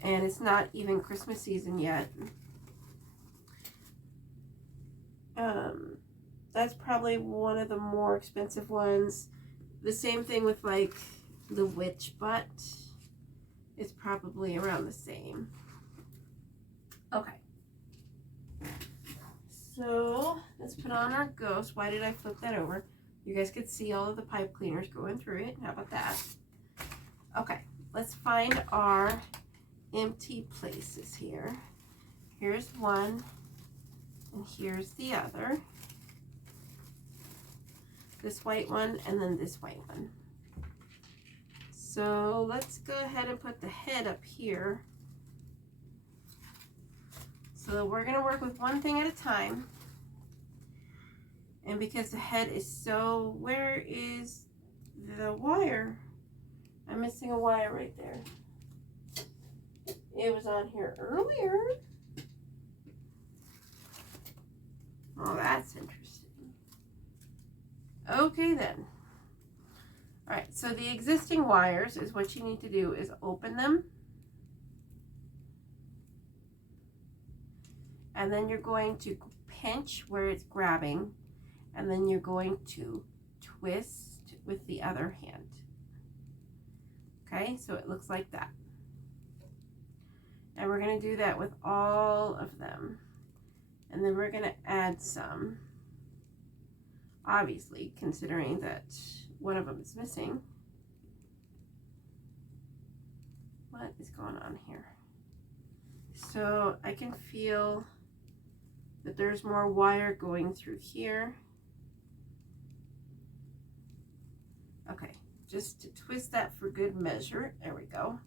And it's not even Christmas season yet. That's probably one of the more expensive ones. The same thing with like the witch butt. It's probably around the same. Okay. So let's put on our ghost. Why did I flip that over? You guys could see all of the pipe cleaners going through it. How about that? Okay, let's find our empty places here. Here's one, and here's the other. This white one, and then this white one. So let's go ahead and put the head up here. So we're going to work with one thing at a time. And because the head is so, where is the wire? I'm missing a wire right there. It was on here earlier. Oh, that's interesting. Okay then. Alright, so the existing wires is what you need to do is open them. And then you're going to pinch where it's grabbing. And then you're going to twist with the other hand. Okay, so it looks like that. And we're going to do that with all of them. And then we're going to add some. Obviously, considering that one of them is missing. What is going on here? So I can feel that there's more wire going through here. Okay, just to twist that for good measure. There we go.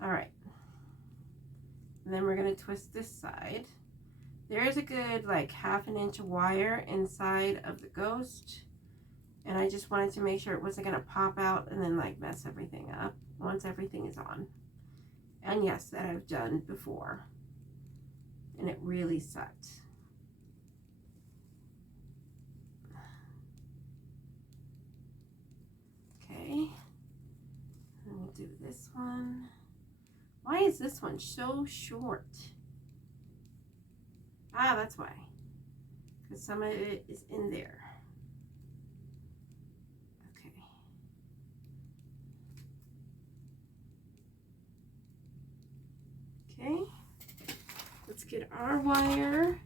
All right. And then we're going to twist this side. There's a good like 1/2 inch wire inside of the ghost. And I just wanted to make sure it wasn't going to pop out and then like mess everything up once everything is on. And yes, that I've done before. And it really sucked. Okay. And we'll do this one. Why is this one so short? Ah, that's why. Because some of it is in there. Okay. Okay. Let's get our wire.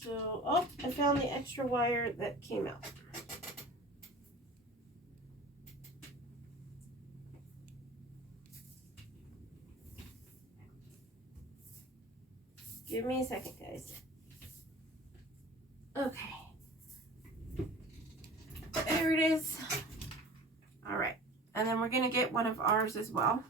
So, oh, I found the extra wire that came out. Give me a second, guys. Okay. There it is. All right. And then we're going to get one of ours as well.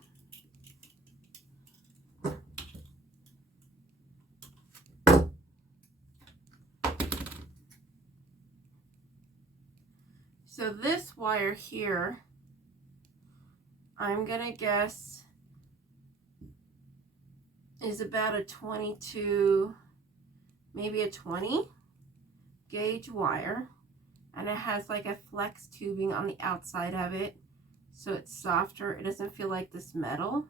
So this wire here, I'm going to guess is about a 22, maybe a 20 gauge wire. And it has like a flex tubing on the outside of it. So it's softer. It doesn't feel like this metal.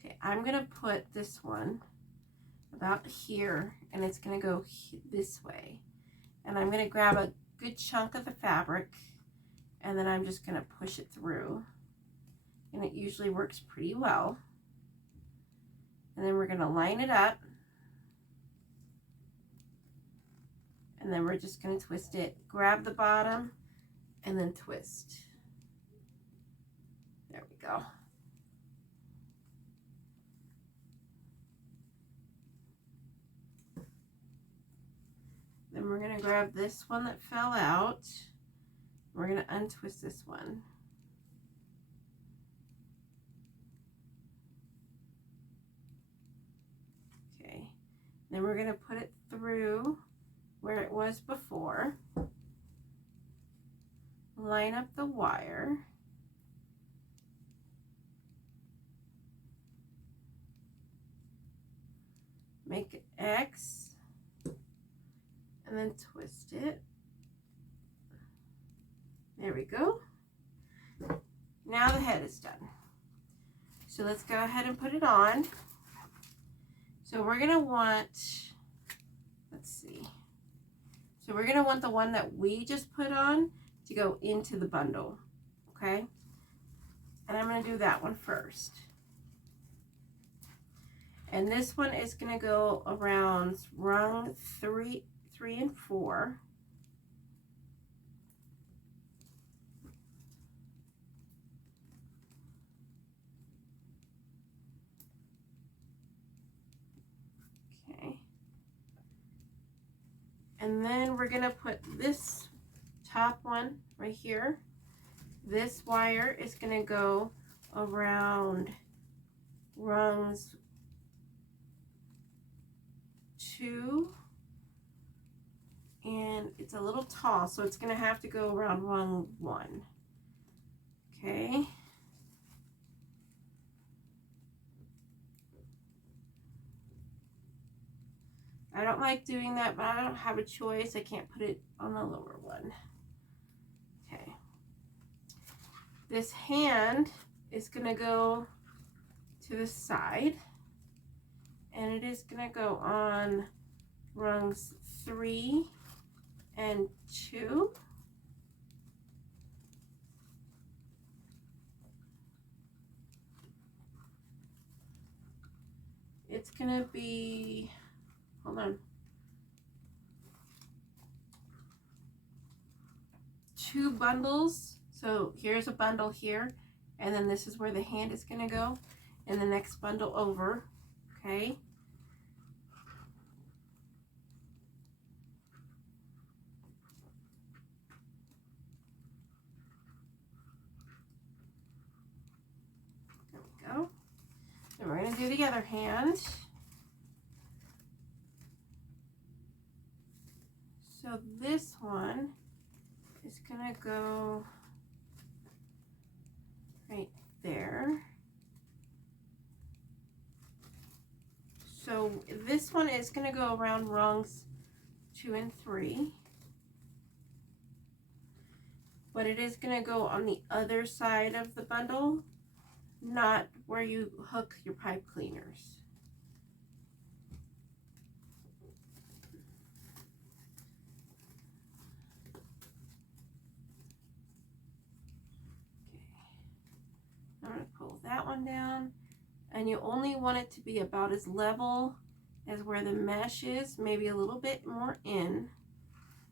Okay, I'm going to put this one about here. And it's going to go this way. And I'm going to grab a good chunk of the fabric. And then I'm just going to push it through. And it usually works pretty well. And then we're going to line it up. And then we're just going to twist it. Grab the bottom and then twist. There we go. Then we're going to grab this one that fell out. We're going to untwist this one. Okay. Then we're going to put it through where it was before. Line up the wire. Make an X. And then twist it. There we go. Now the head is done. So let's go ahead and put it on. So we're going to want, let's see. So we're going to want the one that we just put on to go into the bundle. Okay? And I'm going to do that one first. And this one is going to go around rung 3 and 4. Okay. And then we're going to put this top one right here. This wire is going to go around rungs 2. And it's a little tall, so it's going to have to go around rung 1. Okay. I don't like doing that, but I don't have a choice. I can't put it on the lower one. Okay. This hand is going to go to the side, and it is going to go on rungs 3 and 2. It's going to be, hold on, 2 bundles. So here's a bundle here, and then this is where the hand is going to go, and the next bundle over. Okay. do the other hand. So this one is gonna go right there. So this one is gonna go around rungs 2 and 3. But it is gonna go on the other side of the bundle, not where you hook your pipe cleaners. I'm going to pull that one down, and you only want it to be about as level as where the mesh is, maybe a little bit more in.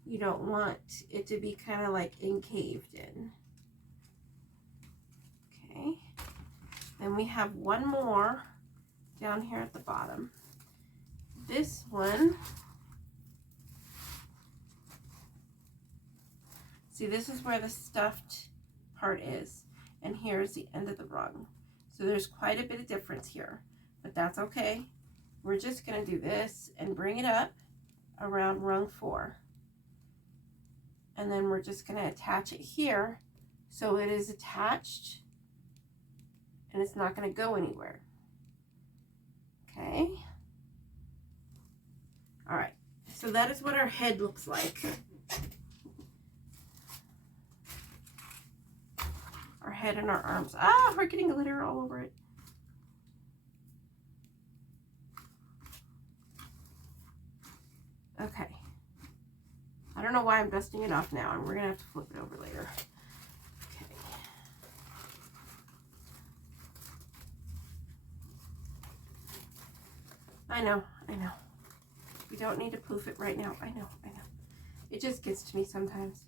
You don't want it to be kind of like encaved in. Okay, then we have one more down here at the bottom. This one, see, this is where the stuffed part is. And here's the end of the rung. So there's quite a bit of difference here, but that's okay. We're just gonna do this and bring it up around rung 4. And then we're just gonna attach it here so it is attached and it's not gonna go anywhere. Okay. All right, so that is what our head looks like. Our head and our arms. Ah, we're getting glitter all over it. Okay. I don't know why I'm dusting it off now, and we're gonna have to flip it over later. Okay. I know. We don't need to poof it right now. I know. It just gets to me sometimes.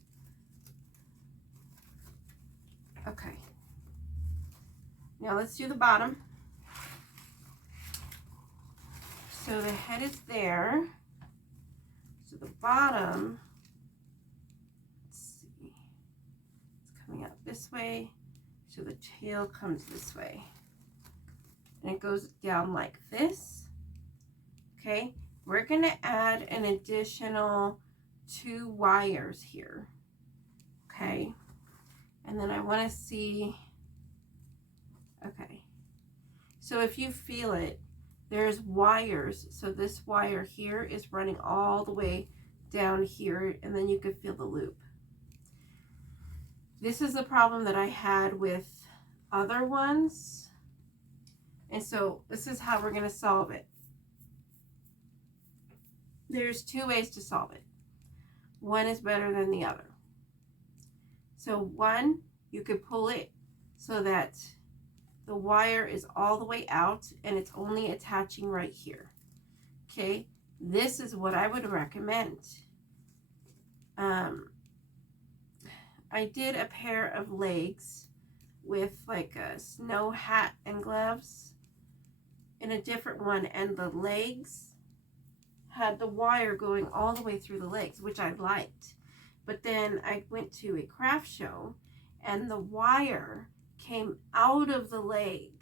Okay. Now let's do the bottom. So the head is there. So the bottom, let's see, it's coming out this way. So the tail comes this way. And it goes down like this. Okay. We're going to add an additional 2 wires here. Okay. And then I want to see, okay, so if you feel it, there's wires. So this wire here is running all the way down here, and then you could feel the loop. This is a problem that I had with other ones. And so this is how we're going to solve it. There's 2 ways to solve it. One is better than the other. So one, you could pull it so that the wire is all the way out and it's only attaching right here. Okay, this is what I would recommend. I did a pair of legs with like a snow hat and gloves in a different one, and the legs had the wire going all the way through the legs, which I liked. But then I went to a craft show and the wire came out of the leg.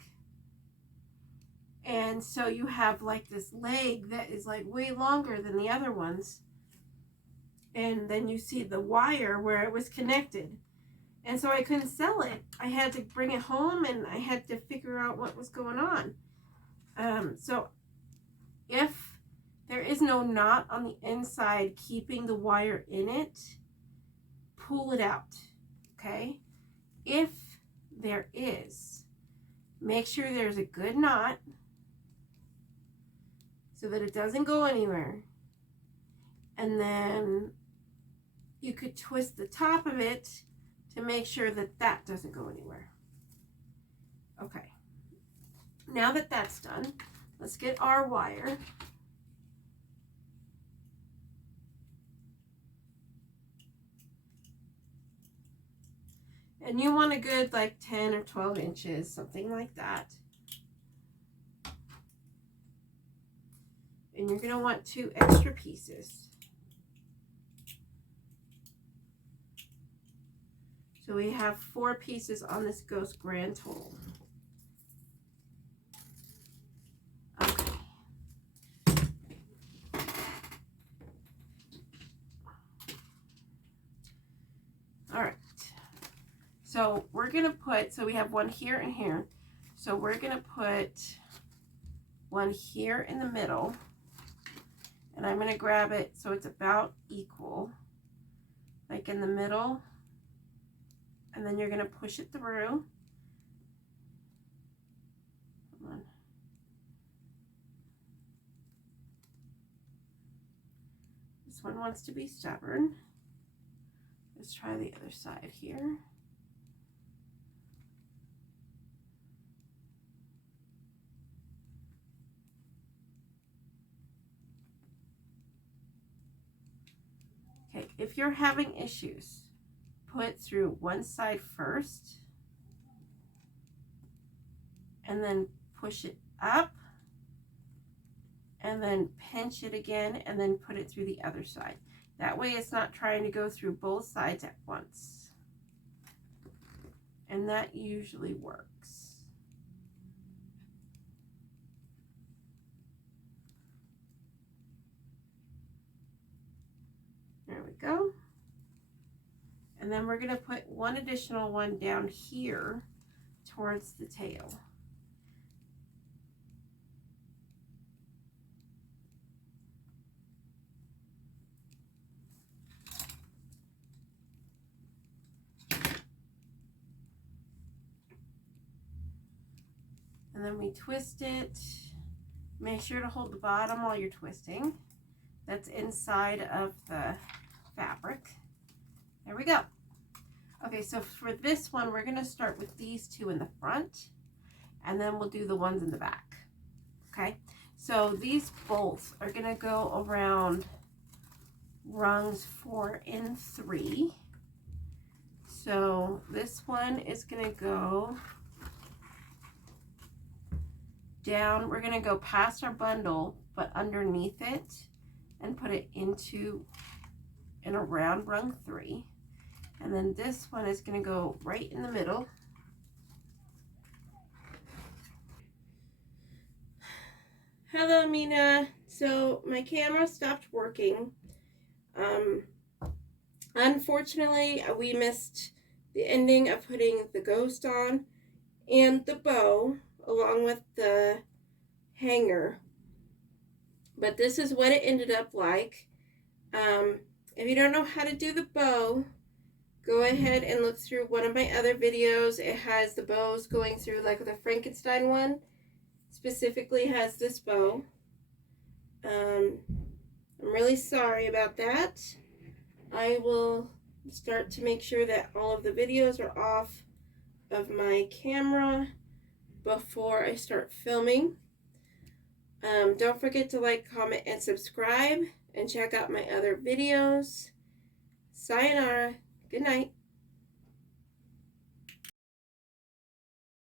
And so you have like this leg that is like way longer than the other ones. And then you see the wire where it was connected. And so I couldn't sell it. I had to bring it home and I had to figure out what was going on. So if there is no knot on the inside keeping the wire in it, pull it out, okay? If there is, make sure there's a good knot so that it doesn't go anywhere. And then you could twist the top of it to make sure that that doesn't go anywhere. Okay, now that that's done, let's get our wire. And you want a good like 10 or 12 inches, something like that. And you're going to want 2 extra pieces. So we have 4 pieces on this ghost grand total. So we're going to put, so we have one here and here. So we're going to put one here in the middle. And I'm going to grab it so it's about equal, like in the middle. And then you're going to push it through. Come on. This one wants to be stubborn. Let's try the other side here. Okay, if you're having issues, put through one side first and then push it up and then pinch it again and then put it through the other side. That way it's not trying to go through both sides at once. And that usually works. There we go. And then we're going to put one additional one down here towards the tail. And then we twist it. Make sure to hold the bottom while you're twisting. That's inside of the fabric. There we go. Okay, so for this one, we're going to start with these two in the front, and then we'll do the ones in the back. Okay, so these both are going to go around rungs 4 and 3. So this one is going to go down. We're going to go past our bundle, but underneath it, and put it into and around rung 3. And then this one is going to go right in the middle. Hello, Mina. So my camera stopped working. Unfortunately, we missed the ending of putting the ghost on and the bow along with the hanger. But this is what it ended up like. If you don't know how to do the bow, go ahead and look through one of my other videos. It has the bows going through, like the Frankenstein one specifically has this bow. I'm really sorry about that. I will start to make sure that all of the videos are off of my camera before I start filming. Don't forget to like, comment, and subscribe, and check out my other videos. Sayonara. Good night.